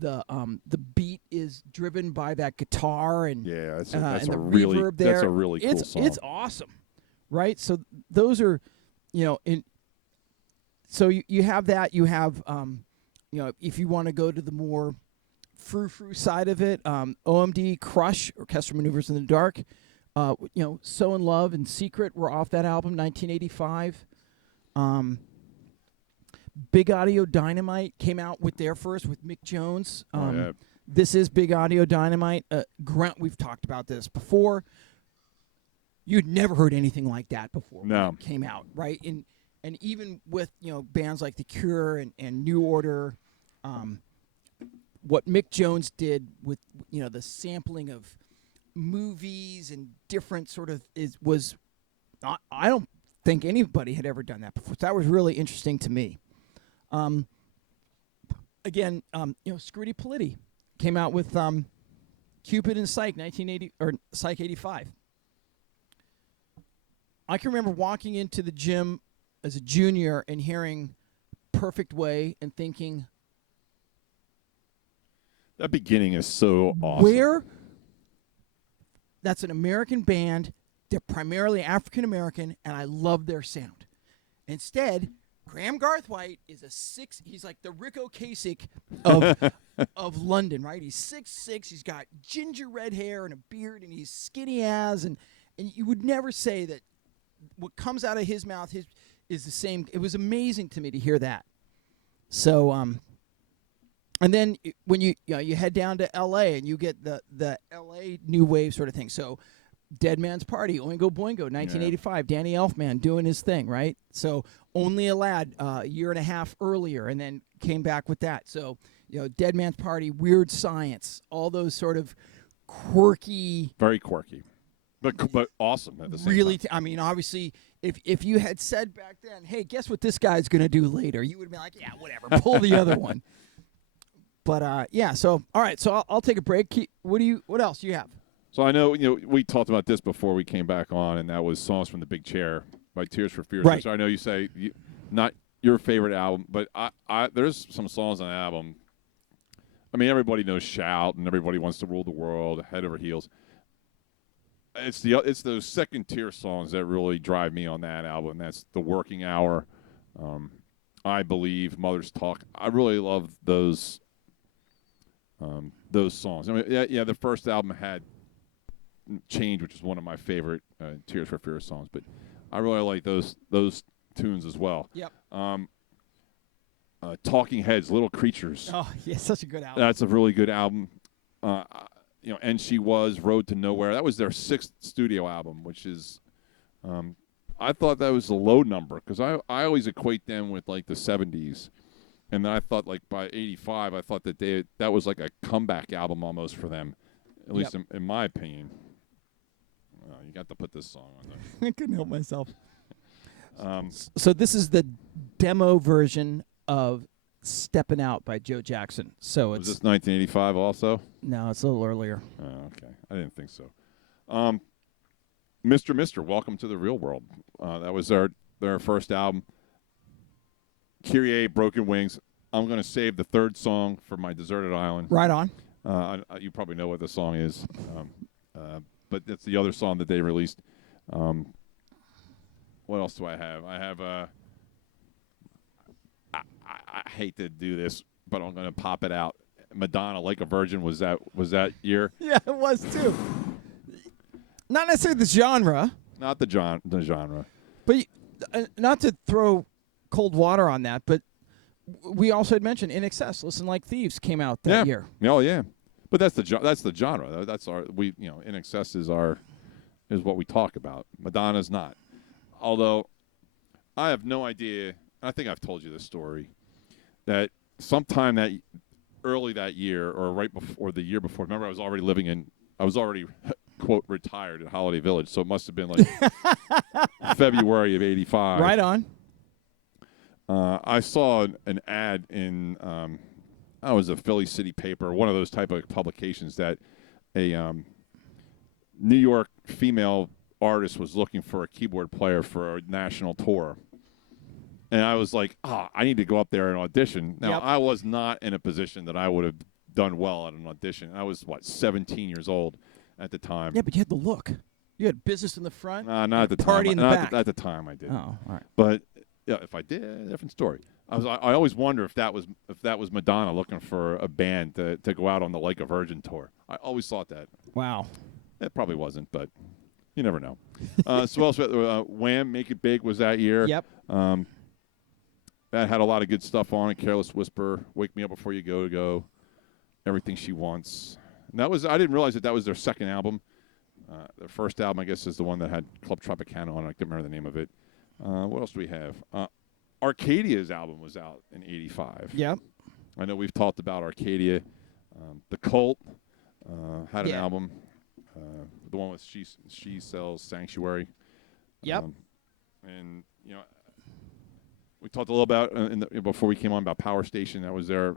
the beat is driven by that guitar and that's and a the really reverb there. That's a really cool song. It's awesome, right? So those are, so you have that. You have if you want to go to the more frou-frou side of it, OMD Crush, Orchestral Maneuvers in the Dark, So in Love and Secret were off that album, 1985. Big Audio Dynamite came out with their first with Mick Jones. This is Big Audio Dynamite. Grunt, we've talked about this before. You'd never heard anything like that before when it came out, right? And even with bands like The Cure and New Order, what Mick Jones did with the sampling of movies and different sort of was not, I don't think anybody had ever done that before. So that was really interesting to me. Again, Scruti Politti came out with Cupid and Psych 1980 or Psych 85. I can remember walking into the gym as a junior and hearing Perfect Way and thinking, that beginning is so awesome. That's an American band. They're primarily African American, and I love their sound. Instead, Graham Garthwaite is he's like the Rick Ocasek of London, right? He's 6'6", he's got ginger red hair and a beard, and he's skinny as, and you would never say that what comes out of his mouth is the same. It was amazing to me to hear that. So, and then when you head down to L.A. and you get the L.A. new wave sort of thing. So, Dead Man's Party, Oingo Boingo, 1985, Danny Elfman doing his thing, right? So, Only a Lad a year and a half earlier, and then came back with that. So, Dead Man's Party, Weird Science, all those sort of quirky. Very quirky. But awesome at the same really, time. Obviously, if you had said back then, hey, guess what this guy's going to do later, you would have been like, yeah, whatever, pull the other one. But, so, all right, so I'll take a break. What else do you have? So I know, we talked about this before we came back on, and that was Songs from the Big Chair by Tears for Fears. Right. So I know you say not your favorite album, but there's some songs on the album. I mean, everybody knows Shout, and everybody wants to rule the world, Head Over Heels. It's those second-tier songs that really drive me on that album. That's The Working Hour, I Believe, Mother's Talk. I really love those songs. I mean, the first album had Change, which is one of my favorite Tears for Fears songs, but I really like those tunes as well. Yep. Talking Heads, Little Creatures. Oh, yeah, such a good album. That's a really good album. And She Was, Road to Nowhere. That was their 6th studio album, which is, I thought that was a low number because I always equate them with like the 70s. And then I thought like by 85, I thought that was like a comeback album almost for them, at least in my opinion. You got to put this song on there. I couldn't help myself. So this is the demo version of Steppin' Out by Joe Jackson. So was this 1985 also? No, it's a little earlier. Oh, okay. I didn't think so. Mr. Welcome to the Real World. That was their first album. Kyrie, Broken Wings. I'm going to save the third song for my Deserted Island. Right on. You probably know what the song is. But it's the other song that they released. What else do I have? I have I hate to do this, but I'm going to pop it out. Madonna, Like a Virgin, was that year? Yeah, it was too. Not necessarily the genre. Not the genre. But not to throw cold water on that, but we also had mentioned In Excess, Listen Like Thieves came out that year. Oh yeah. But that's the genre. That's our In Excess is what we talk about. Madonna's not. Although I have no idea. I think I've told you this story that sometime early that year or right before the year before. Remember, I was already quote retired at Holiday Village, so it must have been like February of '85. Right on. I saw an ad in it was a Philly City paper, one of those type of publications that a New York female artist was looking for a keyboard player for a national tour. And I was like, I need to go up there and audition. Now, I was not in a position that I would have done well at an audition. I was 17 years old at the time. Yeah, but you had the look. You had business in the front. Not at the party time. in the back. At the time, I did. Oh, all right. But yeah, if I did, different story. I always wonder if that was Madonna looking for a band to go out on the Like a Virgin tour. I always thought that. Wow. It probably wasn't, but you never know. So also, Wham! Make It Big was that year. Yep. That had a lot of good stuff on it. Careless Whisper, Wake Me Up Before You Go, Everything She Wants. And I didn't realize that was their second album. Their first album, I guess, is the one that had Club Tropicana on it. I can't remember the name of it. What else do we have? Arcadia's album was out in '85. Yep. I know we've talked about Arcadia. The Cult had an album. The one with She Sells Sanctuary. Yep. And, we talked a little about before we came on about Power Station. That was there.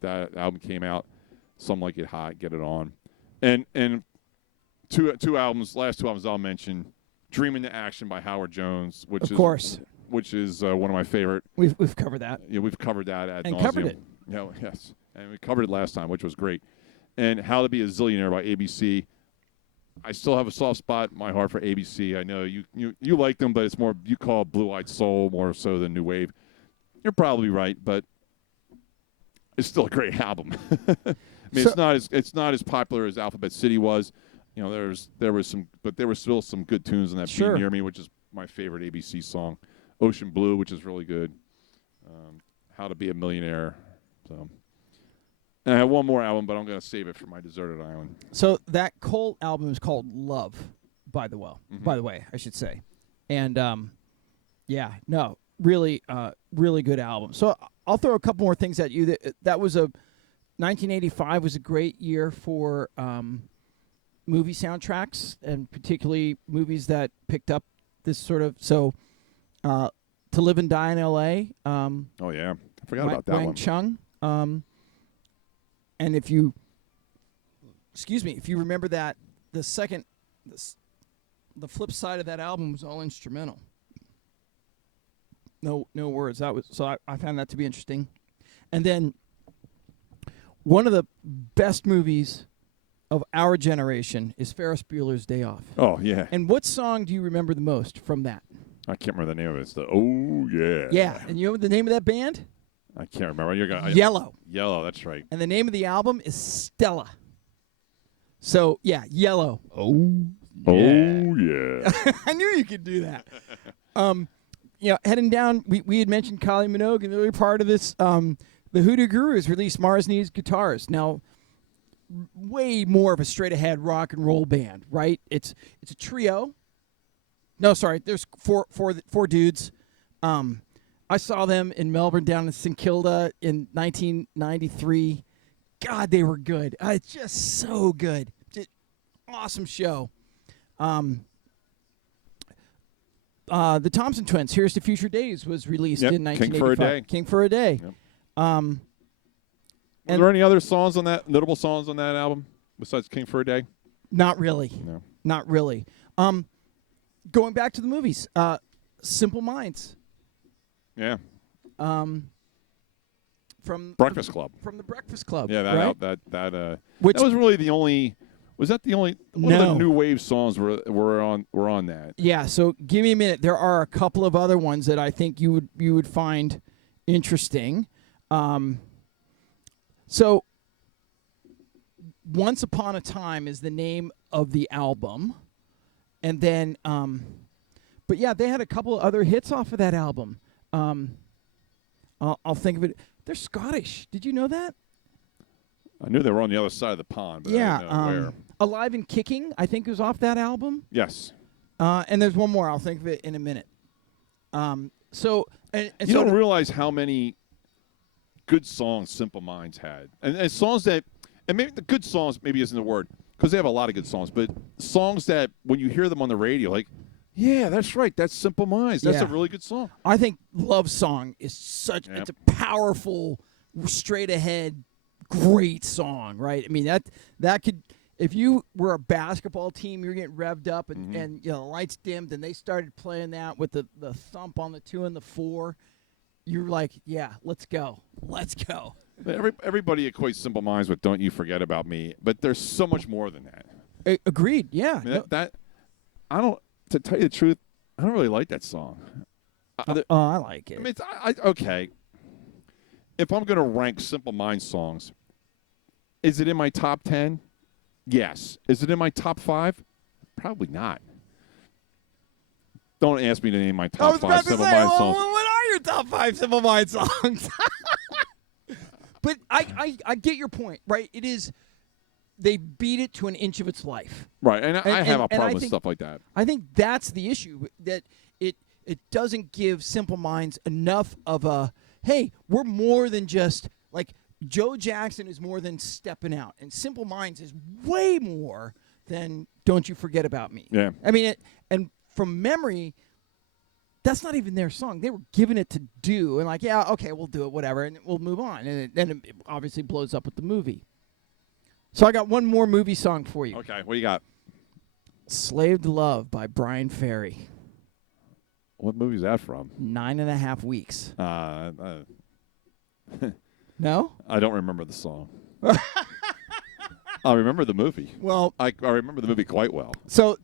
That album came out. Some Like It Hot, Get It On. And last two albums I'll mention. Dreamin' to Action by Howard Jones, which is one of my favorite. We've covered that. Yeah, we've covered that ad nauseum. And covered it. Yeah, yes. And we covered it last time, which was great. And How to Be a Zillionaire by ABC. I still have a soft spot in my heart for ABC. I know you like them, but it's more, you call it blue-eyed soul more so than new wave. You're probably right, but it's still a great album. I mean, it's not as popular as Alphabet City was. There was still some good tunes in that. Sure. Be Near Me, which is my favorite ABC song. Ocean Blue, which is really good. How to Be a Millionaire. So. And I have one more album, but I'm going to save it for my Deserted Island. So that Cult album is called Love, by the way, I should say. And, really, really good album. So I'll throw a couple more things at you. That was 1985 was a great year for movie soundtracks, and particularly movies that picked up this sort of, To Live and Die in L.A. Oh, yeah. I forgot about that Wang one. Chung. And if you remember that, the flip side of that album was all instrumental. No words. I found that to be interesting. And then one of the best movies of our generation is Ferris Bueller's Day Off. Oh, yeah. And what song do you remember the most from that? I can't remember the name of it. It's the Oh, yeah. Yeah. And you know the name of that band? I can't remember. Yellow. Yellow, that's right. And the name of the album is Stella. So, yeah, Yellow. Oh, yeah. I knew you could do that. Heading down, we had mentioned Kylie Minogue in the early part of this. The Hoodoo Gurus released Mars Needs Guitars. Now, way more of a straight-ahead rock and roll band, right? It's a trio. No, sorry, there's four dudes. I saw them in Melbourne down in St. Kilda in 1993. God, they were good. It's just so good. Just awesome show. The Thompson Twins, Here's to Future Days, was released in 1985. King for a Day. Yep. Were there any other notable songs on that album besides King for a Day? Not really. No. Not really. Going back to the movies, Simple Minds. Yeah. From Breakfast Club. From the Breakfast Club. Yeah, right? that was really the only. Was that the only one of the new wave songs were on that? Yeah. So give me a minute. There are a couple of other ones that I think you would find interesting. So Once Upon a Time is the name of the album, and then but yeah, they had a couple of other hits off of that album. I'll think of it. They're Scottish. Did you know that? I knew they were on the other side of the pond, but yeah, I didn't know where. Alive and Kicking, I think, was off that album. Yes. And there's one more. I'll think of it in a minute. So you don't realize how many good songs Simple Minds had, and songs that, and maybe the good songs maybe isn't the word, because they have a lot of good songs, but songs that when you hear them on the radio, like, yeah, that's right, that's Simple Minds. That's a really good song. I think Love Song is it's a powerful, straight ahead, great song, right? I mean that could, if you were a basketball team, you're getting revved up and the lights dimmed and they started playing that with the thump on the 2 and the 4, you're like, yeah, let's go. Everybody equates Simple Minds with "Don't You Forget About Me," but there's so much more than that. Agreed. Yeah. I mean, that I don't. To tell you the truth, I don't really like that song. I like it. I mean, okay. If I'm going to rank Simple Minds songs, is it in my top 10? Yes. Is it in my top 5? Probably not. Don't ask me to name my top 5 Simple Minds songs. What are your top 5 Simple Minds songs? But I get your point, right? It is, they beat it to an inch of its life. Right, and I have a problem with stuff like that. I think that's the issue, that it doesn't give Simple Minds enough of a, hey, we're more than just, like, Joe Jackson is more than stepping out, and Simple Minds is way more than Don't You Forget About Me. Yeah. I mean, and from memory, that's not even their song. They were given it to do, and like, yeah, okay, we'll do it, whatever, and we'll move on. And then it obviously blows up with the movie. So I got one more movie song for you. Okay, what do you got? Slave to Love by Brian Ferry. What movie is that from? 9.5 Weeks. No? I don't remember the song. I remember the movie. Well, I remember the movie quite well. So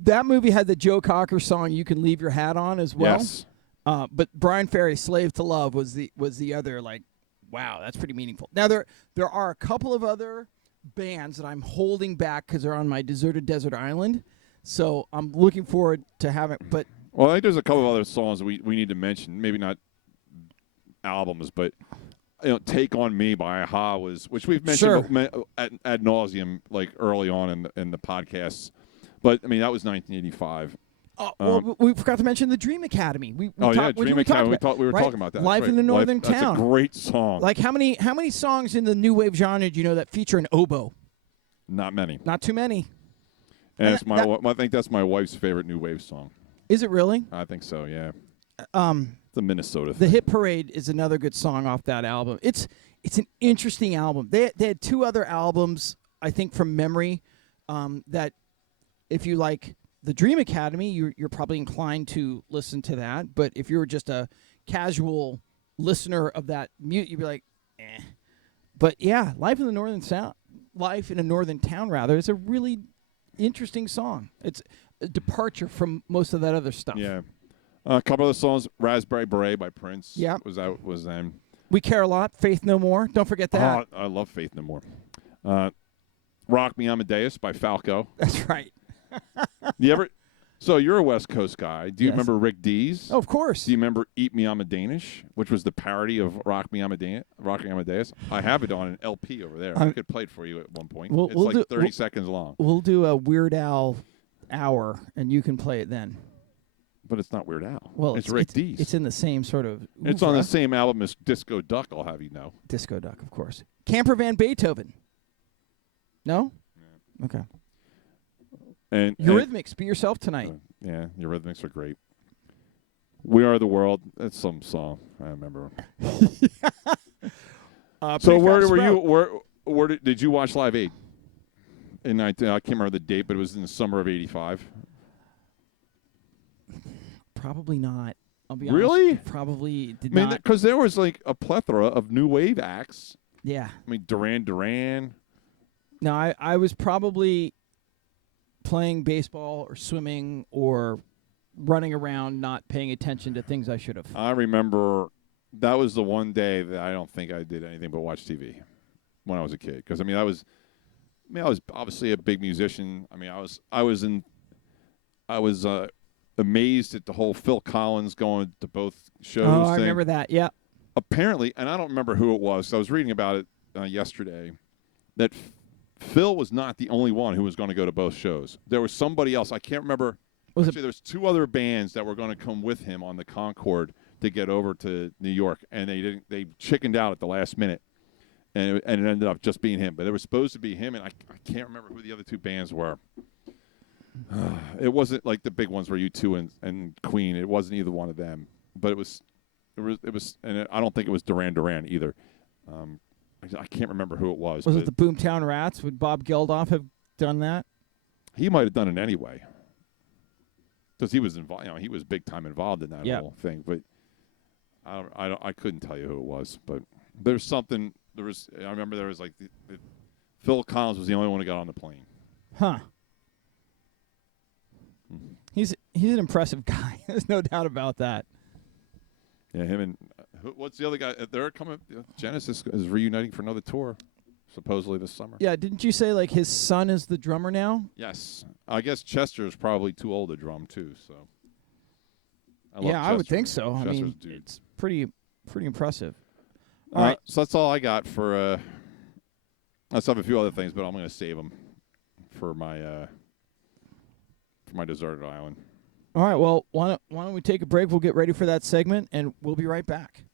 that movie had the Joe Cocker song "You Can Leave Your Hat On" as well. Yes. But Brian Ferry's "Slave to Love" was the other, like, wow, that's pretty meaningful. Now there are a couple of other bands that I'm holding back because they're on my deserted desert island. So I'm looking forward to having. But well, I think there's a couple of other songs we need to mention. Maybe not albums, but "Take on Me" by Aha which we've mentioned ad nauseum, like early on in the podcasts. But I mean, that was 1985. Well, we forgot to mention the Dream Academy. Dream Academy. We were talking about that. Life in the Northern Town. That's a great song. Like, how many songs in the new wave genre do you know that feature an oboe? Not many. Not too many. And I think that's my wife's favorite new wave song. Is it really? I think so. Yeah. It's a Minnesota thing. The Hit Parade is another good song off that album. It's an interesting album. They had 2 other albums, I think, from memory, that if you like the Dream Academy, you're probably inclined to listen to that. But if you're just a casual listener of that mute, you'd be like, eh. But yeah, Life in a Northern Town rather, is a really interesting song. It's a departure from most of that other stuff. Yeah. A couple of the songs, "Raspberry Beret" by Prince. Yeah. Was them. "We Care a Lot," "Faith No More." Don't forget that. Oh, I love "Faith No More." "Rock Me Amadeus" by Falco. That's right. So you're a West Coast guy. Do you remember Rick Dees? Oh, of course. Do you remember "Eat Me I'm a Danish," which was the parody of "Rock Me Amadeus"? I have it on an LP over there. I could play it for you at one point. It's like 30 seconds long. We'll do a Weird Al hour, and you can play it then. But it's not Weird Al. Well, it's Rick Dees. It's in the same sort of. It's on the same album as Disco Duck, I'll have you know. Disco Duck, of course. Camper Van Beethoven. No? Yeah. Okay. And Eurythmics, "Be Yourself Tonight." Yeah, Eurythmics are great. "We Are the World." That's some song. I remember. So where were you? Where did you watch Live Aid? I can't remember the date, but it was in the summer of '85. Probably not. I'll be honest. Really? Probably did not. Because there was like a plethora of new wave acts. Yeah. I mean, Duran Duran. No, I was probably playing baseball or swimming or running around, not paying attention to things I should have. I remember that was the one day that I don't think I did anything but watch TV when I was a kid. Because I was obviously a big musician. I mean, I was amazed at the whole Phil Collins going to both shows Oh, thing. I remember that. Yeah. Apparently, and I don't remember who it was. I was reading about it yesterday, that Phil was not the only one who was going to go to both shows. There was somebody else. I can't remember. There's 2 other bands that were going to come with him on the Concorde to get over to New York, and they chickened out at the last minute, and it ended up just being him. But it was supposed to be him, and I can't remember who the other 2 bands were. It wasn't like the big ones were U2 and Queen. It wasn't either one of them. But it was, and I don't think it was Duran Duran either. I can't remember who it was. Was it the Boomtown Rats? Would Bob Geldof have done that? He might have done it anyway, because he was involved. He was big time involved in that whole thing. But I couldn't tell you who it was. But there's something I remember there was like Phil Collins was the only one who got on the plane. Huh. He's an impressive guy. There's no doubt about that. Yeah, him and what's the other guy? They're coming. Genesis is reuniting for another tour, supposedly this summer. Yeah, didn't you say like his son is the drummer now? Yes, I guess Chester is probably too old to drum too. So. I would think so. Chester's I mean, dude. it's pretty impressive. All right. So that's all I got for. I still have a few other things, but I'm going to save them for my deserted island. All right. Well, why don't we take a break? We'll get ready for that segment, and we'll be right back.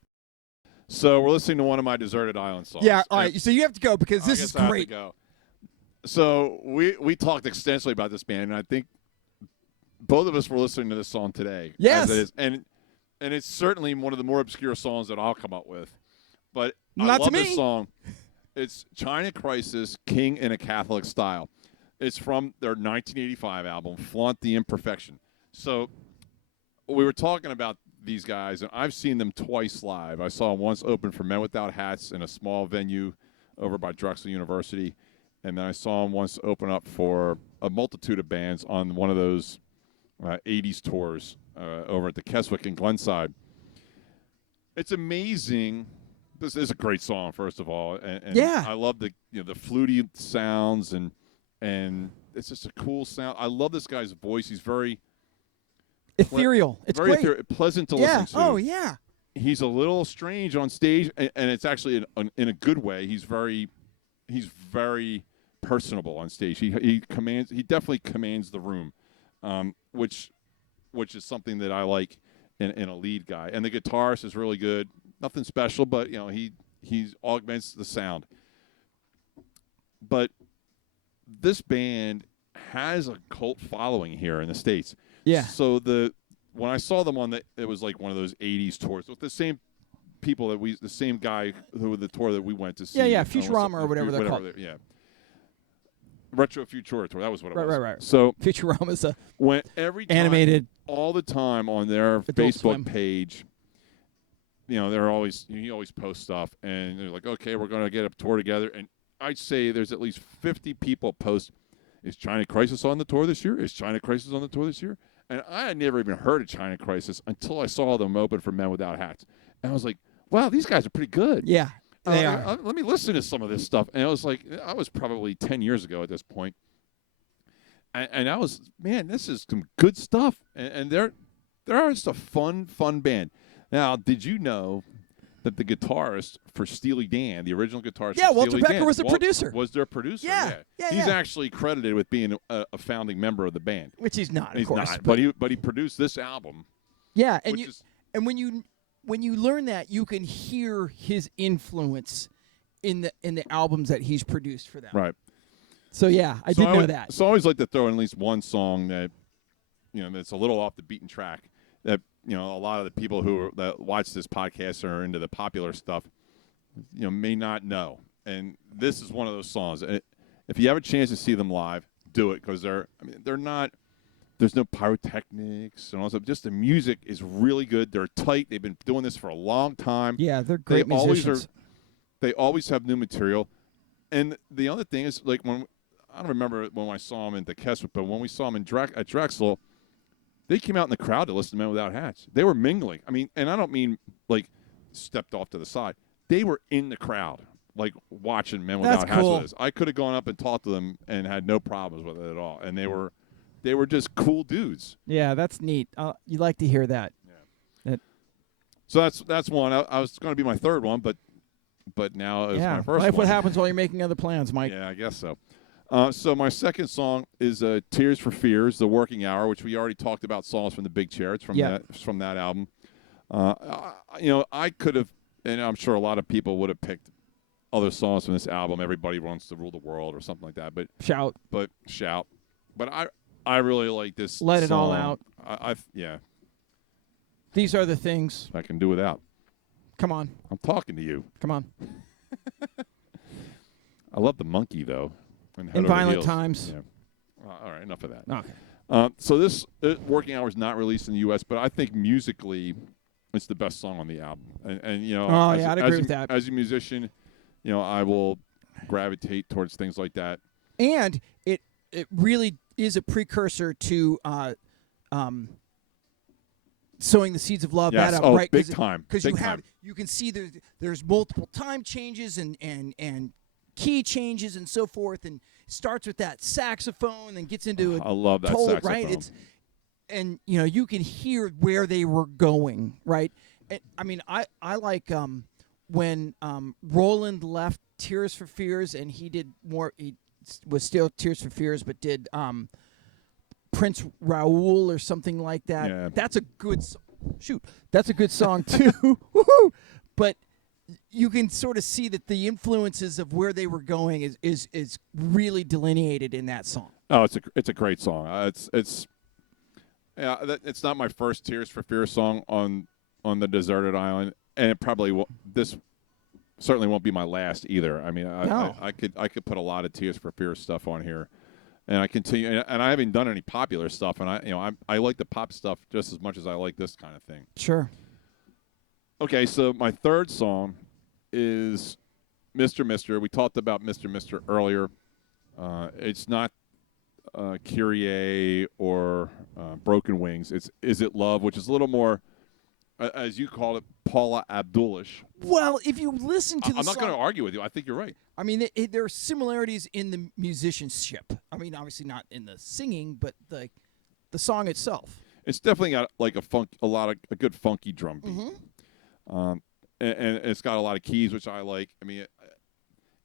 So we're listening to one of my deserted island songs. Yeah. All right. So you have to go because this is great. I have to go. So we talked extensively about this band, and I think both of us were listening to this song today. Yes. As it is. And it's certainly one of the more obscure songs that I'll come up with. But Not I love to me. this song. It's China Crisis, King in a Catholic Style. It's from their 1985 album, Flaunt the Imperfection. So we were talking about these guys, and I've seen them twice live. I saw them once open for Men Without Hats in a small venue over by Drexel University, and then I saw them once open up for a multitude of bands on one of those 80s tours over at the Keswick in Glenside. It's amazing. This is a great song, first of all, and yeah. I love the fluty sounds and it's just a cool sound. I love this guy's voice. He's very ethereal. It's very great. Pleasant to listen to. Oh yeah. He's a little strange on stage, and it's actually in a good way. He's very personable on stage. He definitely commands the room, which is something that I like in a lead guy. And the guitarist is really good. Nothing special, but he augments the sound. But this band has a cult following here in the States. Yeah. So when I saw them it was like one of those 80s tours with the same people the same guy who the tour that we went to see. Yeah, Futurama or whatever they're called. Yeah. Retro Futura tour. That was what it was. Right. So Futurama's every time, animated all the time on their Adult Facebook Swim page. He always posts stuff, and they're like, okay, we're going to get a tour together. And I'd say there's at least 50 people post, is China Crisis on the tour this year? Is China Crisis on the tour this year? And I had never even heard of China Crisis until I saw them open for Men Without Hats. And I was like, wow, these guys are pretty good. Yeah, they are. Let me listen to some of this stuff. And I was like, I was probably 10 years ago at this point. And I was, man, this is some good stuff. And they're just a fun band. Now, did you know that the guitarist for Steely Dan, the original guitarist for Walter Steely Becker Dan, was the producer. Was their producer. Yeah. He's actually credited with being a founding member of the band. Which he's not, He's of course. not, but he produced this album. Yeah, and when you learn that, you can hear his influence in the albums that he's produced for them. Right. So yeah, I did know that. So I always like to throw in at least one song that that's a little off the beaten track. That a lot of the people that watch this podcast or are into the popular stuff, may not know. And this is one of those songs. If you have a chance to see them live, do it because they're not. There's no pyrotechnics and all that. Just the music is really good. They're tight. They've been doing this for a long time. Yeah, they're great musicians. They always have new material. And the other thing is, like I don't remember when I saw them in the Keswick, but when we saw them at Drexel, they came out in the crowd to listen to Men Without Hats. They were mingling. I mean, and I don't mean like stepped off to the side. They were in the crowd, like watching Men Without Hats with us. I could have gone up and talked to them and had no problems with it at all. And they were just cool dudes. Yeah, that's neat. You like to hear that. Yeah. So that's one. I was going to be my third one, but now it's my first one. What happens while you're making other plans, Mike? Yeah, I guess so. So my second song is Tears for Fears, The Working Hour, which we already talked about songs from the Big Chair. It's from that album. I could have, and I'm sure a lot of people would have picked other songs from this album. Everybody Wants to Rule the World or something like that. But Shout. But I really like this Let song. It All Out. Yeah. These Are the Things. I can do without. Come on. I'm talking to you. Come on. I love the monkey, though. In Violent Times. Yeah. All right, enough of that. Okay. So this Working Hour is not released in the U.S., but I think musically it's the best song on the album. And I'd agree with that. As a musician, I will gravitate towards things like that. And it really is a precursor to sowing the seeds of love. Yes. That up, right? Big time. Because you can see there's multiple time changes and key changes and so forth, and starts with that saxophone and gets into I love that saxophone. Right? And you can hear where they were going, right? And, I mean, I like when Roland left Tears for Fears, and he did more. He was still Tears for Fears, but did Prince Raoul or something like that. Yeah. That's a good that's a good song too. Woohoo! But you can sort of see that the influences of where they were going is really delineated in that song. Oh, it's a great song. It's not my first Tears for Fears song on the deserted island, and it probably this certainly won't be my last either. I mean, I could put a lot of Tears for Fears stuff on here, and I continue, and I haven't done any popular stuff, and I like the pop stuff just as much as I like this kind of thing. Sure. Okay, so my third song is Mr. Mister. We talked about Mr. Mister earlier. It's not Kyrie or Broken Wings. It's Is It Love, which is a little more, as you call it, Paula Abdulish. Well, if you listen to the I'm song, not going to argue with you. I think you're right. I mean, there are similarities in the musicianship. I mean, obviously not in the singing, but the song itself. It's definitely got like a good funky drum beat. Mm-hmm. And it's got a lot of keys, which I like. I mean,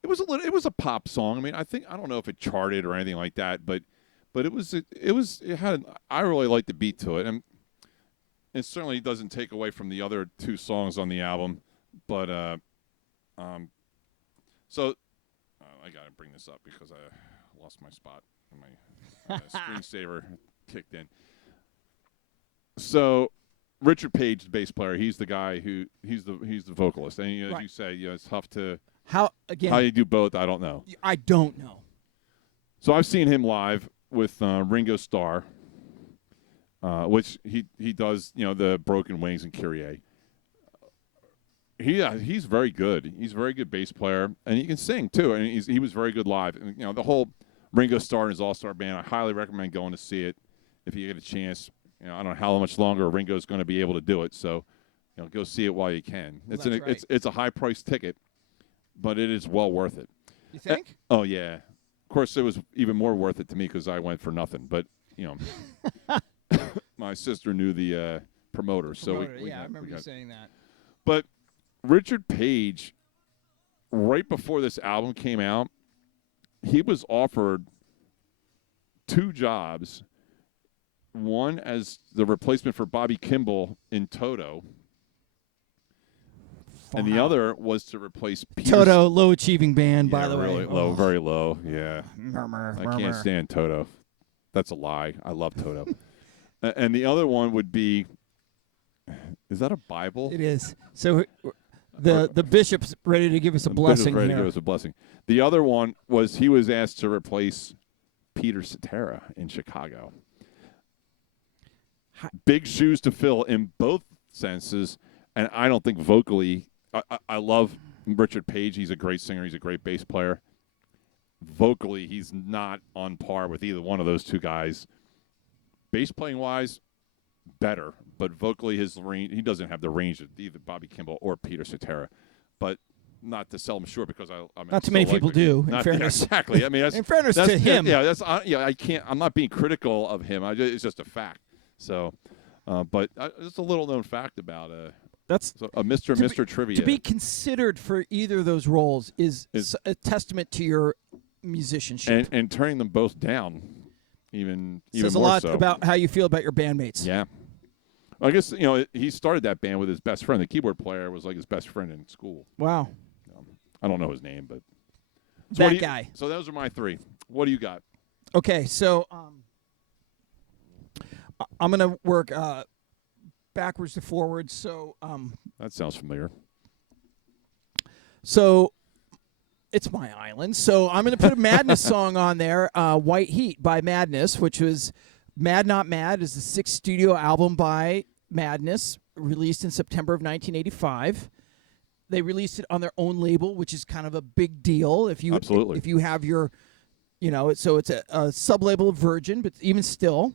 it was a pop song. I mean, I don't know if it charted or anything like that, but I really like the beat to it, and it certainly doesn't take away from the other two songs on the album. But so I got to bring this up because I lost my spot. My screensaver kicked in. So Richard Page, the bass player, he's the guy he's the vocalist, and as right. you say, it's tough to how you do both. I don't know. I don't know. So I've seen him live with Ringo Starr, which he does the Broken Wings and Kyrie. He's very good. He's a very good bass player, and he can sing too. And he was very good live. And the whole Ringo Starr and his all-star band. I highly recommend going to see it if you get a chance. I don't know how much longer Ringo's going to be able to do it, so go see it while you can. Well, it's a high-priced ticket, but it is well worth it. You think? Oh yeah, of course it was even more worth it to me because I went for nothing. But my sister knew the promoter, so we I remember you saying that. But Richard Page, right before this album came out, he was offered 2 jobs. One as the replacement for Bobby Kimball in Toto, and the other was to replace Peter. Toto, low-achieving band, by the way. Really low, very low, yeah. Murmur. I can't stand Toto. That's a lie. I love Toto. And the other one would be, is that a Bible? It is. So the bishop's ready to give us a blessing ready here. to give us a blessing. The other one was he was asked to replace Peter Cetera in Chicago. Big shoes to fill in both senses, and I don't think vocally. I love Richard Page. He's a great singer. He's a great bass player. Vocally, he's not on par with either one of those two guys. Bass playing wise, better, but vocally his range. He doesn't have the range of either Bobby Kimball or Peter Cetera. But not to sell him short because I not too many people do. In fairness, exactly. I mean, in fairness to him, I can't. I'm not being critical of him. It's just a fact. So, but just a little known fact about that's a Mr. Trivia. To be considered for either of those roles is a testament to your musicianship and turning them both down, even says more a lot so. About how you feel about your bandmates. Yeah, I guess he started that band with his best friend. The keyboard player was like his best friend in school. Wow. I don't know his name, but that guy. So those are my 3. What do you got? Okay, so I'm going to work backwards to forwards. So that sounds familiar. So it's my island. So I'm going to put a Madness song on there, White Heat by Madness, which was Mad Not Mad is the 6th studio album by Madness, released in September of 1985. They released it on their own label, which is kind of a big deal. If you have your, so it's a sub-label of Virgin, but even still,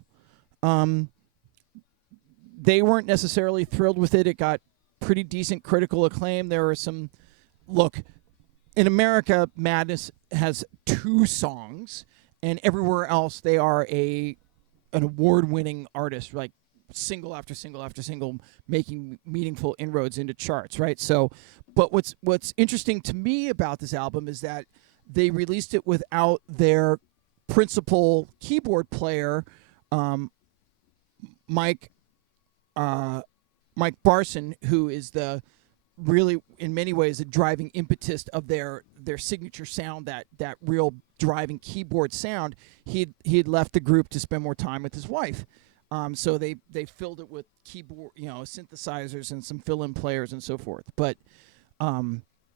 they weren't necessarily thrilled with it. It got pretty decent critical acclaim. There were some, look, in America, Madness has 2 songs, and everywhere else they are an award-winning artist, like single after single after single, making meaningful inroads into charts, right? So, but what's interesting to me about this album is that they released it without their principal keyboard player, Mike Barson, who is the really, in many ways, the driving impetus of their signature sound, that real driving keyboard sound. He had left the group to spend more time with his wife. So they filled it with keyboard, synthesizers and some fill-in players and so forth. But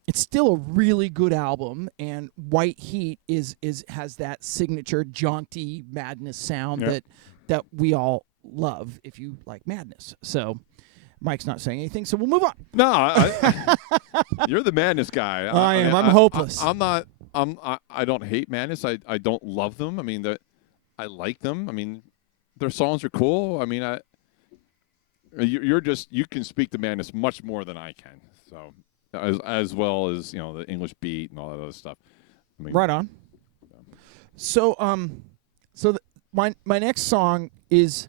it's still a really good album, and White Heat has that signature jaunty Madness sound that we all love if you like Madness. So Mike's not saying anything, so we'll move on. No, you're the Madness guy. I am. I'm hopeless. I'm not. I don't hate Madness. I don't love them. I mean, I like them. I mean, their songs are cool. I mean, you can speak to Madness much more than I can. So as well as the English beat and all that other stuff. I mean, right on. So my next song is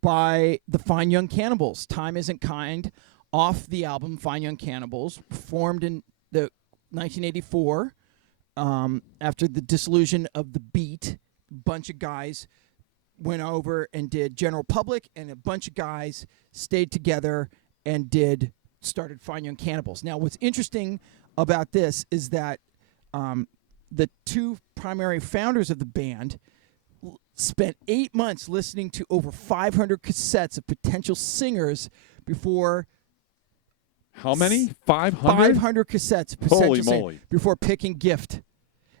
by the Fine Young Cannibals. Time Isn't Kind, off the album Fine Young Cannibals, formed in the 1984 after the dissolution of the Beat. A bunch of guys went over and did General Public, and a bunch of guys stayed together and started Fine Young Cannibals. Now, what's interesting about this is that the 2 primary founders of the band spent 8 months listening to over 500 cassettes of potential singers before. How many? 500? 500 cassettes. Holy moly. Before picking Gift.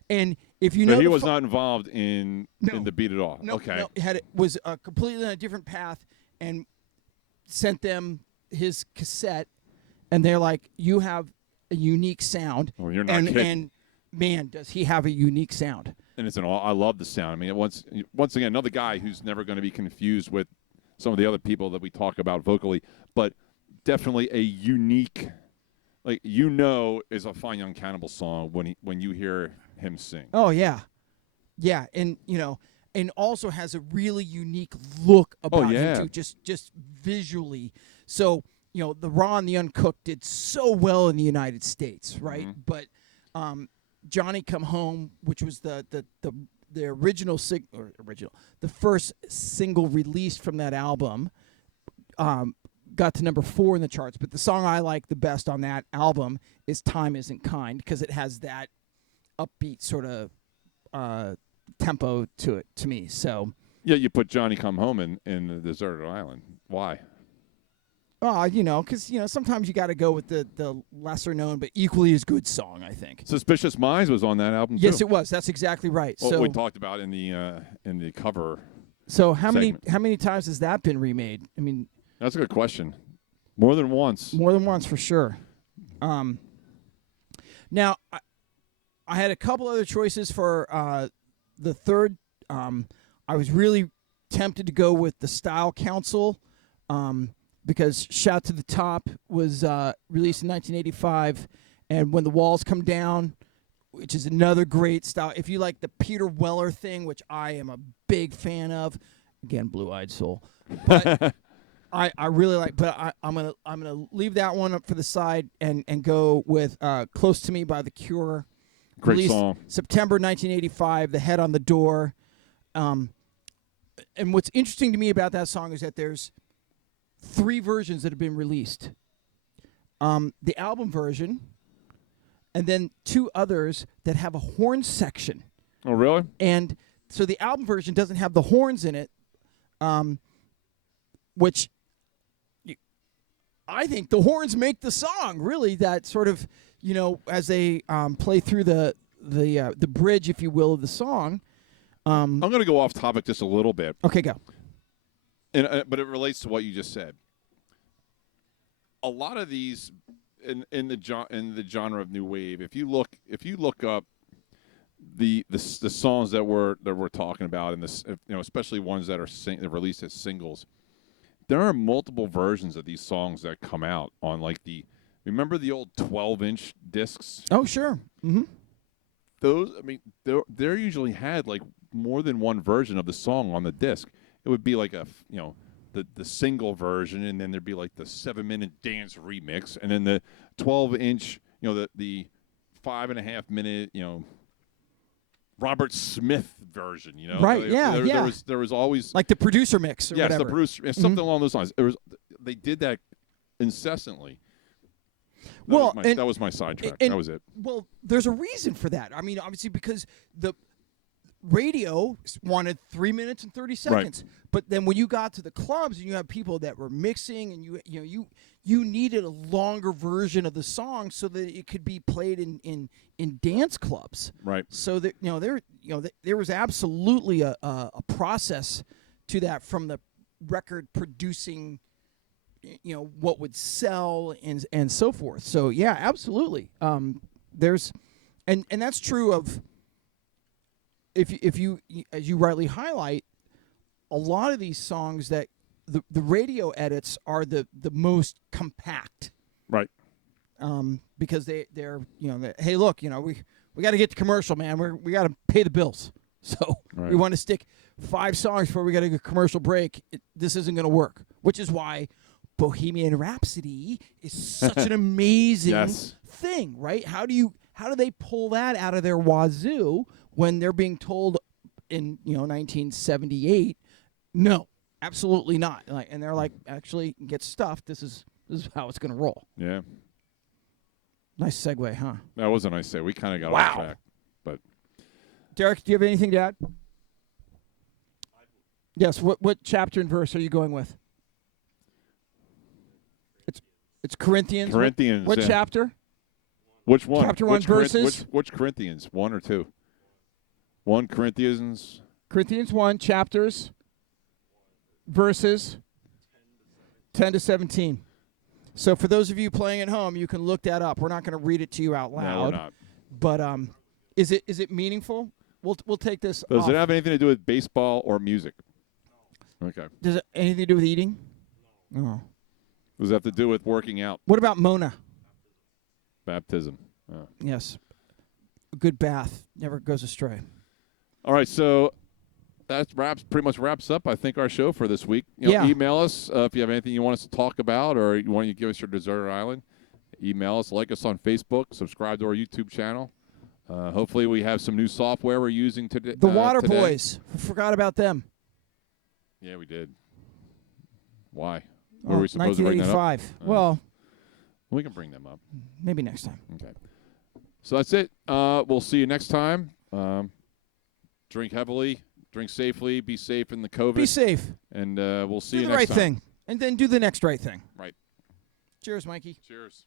And if you so know, he was not involved in the beat at all. No, okay. No, was completely on a different path, and sent them his cassette, and they're like, "You have a unique sound." Oh, you're not kidding. And man, does he have a unique sound! And I love the sound. I mean, once again, another guy who's never going to be confused with some of the other people that we talk about vocally, but definitely a unique, is a Fine Young Cannibal song when you hear him sing. Oh yeah, and and also has a really unique look about him too, just visually. So the Raw and the Uncooked did so well in the United States, right? Mm-hmm. But Johnny Come Home, which was the original the first single released from that album, got to number 4 in the charts. But the song I like the best on that album is Time Isn't Kind, because it has that upbeat sort of tempo to it, to me. So yeah, you put Johnny Come Home in the deserted island. Why? Because sometimes you got to go with the lesser known but equally as good song, I think. Suspicious Minds was on that album too. Yes, it was. That's exactly right. What we talked about in the cover. So how many times has that been remade? I mean, that's a good question. More than once. More than once for sure. Now I had a couple other choices for the third. I was really tempted to go with the Style Council. Because Shout to the Top was released in 1985, and When the Walls Come Down, which is another great style. If you like the Peter Weller thing, which I am a big fan of, again, Blue-Eyed Soul, but I really like. But I'm gonna leave that one up for the side and go with Close to Me by The Cure. Great released song. September 1985. The Head on the Door. And what's interesting to me about that song is that there's 3 versions that have been released. The album version, and then 2 others that have a horn section. Oh, really? And so the album version doesn't have the horns in it, which I think the horns make the song, really, that sort of, as they play through the bridge, if you will, of the song. I'm going to go off topic just a little bit. Okay, go. But it relates to what you just said. A lot of these in the genre of new wave, if you look up the songs that we're talking about, and this, especially ones that are released as singles, there are multiple versions of these songs that come out on remember the old 12-inch discs? Oh, sure. Mm-hmm. Those, they usually had like more than one version of the song on the disc. It would be like the single version, and then there'd be like the 7-minute dance remix, and then the 12-inch, the 5.5-minute, Robert Smith version, Right? There was always like the producer mix. Or yes, whatever. the producer, something along those lines. They did that incessantly. That was my sidetrack. That was it. Well, there's a reason for that. I mean, obviously because the radio wanted 3 minutes and 30 seconds. Right. But then when you got to the clubs and you have people that were mixing, and you needed a longer version of the song so that it could be played in dance clubs. Right. So that there was absolutely a process to that, from the record producing, what would sell and so forth. So yeah, absolutely. There's and that's true of, if you, as you rightly highlight, a lot of these songs that the radio edits are the most compact. Right. Because they're hey, look, we got to get to commercial, man. We got to pay the bills. So we want to stick 5 songs before we got to get a commercial break. This isn't going to work, which is why Bohemian Rhapsody is such an amazing thing, right? How do they pull that out of their wazoo when they're being told in 1978, no, absolutely not. And they're like, actually, get stuffed. This is how it's going to roll. Yeah. Nice segue, huh? That was a nice segue. We kind of got off track. But Derek, do you have anything to add? Yes. What chapter and verse are you going with? It's Corinthians. Corinthians. What chapter? Which one? Chapter 1 verses. Which Corinthians? 1 or 2? 1 Corinthians. Corinthians 1 chapters, verses 10 to 17. So for those of you playing at home, you can look that up. We're not going to read it to you out loud. No, we're not. But is it meaningful? We'll take this. Does it have anything to do with baseball or music? Okay. Does it anything to do with eating? No. Does it have to do with working out? What about Mona? Baptism. Oh. Yes. A good bath never goes astray. All right, so that pretty much wraps up, I think, our show for this week. Email us if you have anything you want us to talk about, or you want to give us your deserted island. Email us, like us on Facebook, subscribe to our YouTube channel. Hopefully we have some new software we're using today. The Water Boys. Forgot about them. Yeah, we did. Why? Were we supposed to bring that up? 1985. Well, we can bring them up. Maybe next time. Okay. So that's it. We'll see you next time. Drink heavily, drink safely, be safe in the COVID. Be safe. And we'll see you next time. Do the right thing. And then do the next right thing. Right. Cheers, Mikey. Cheers.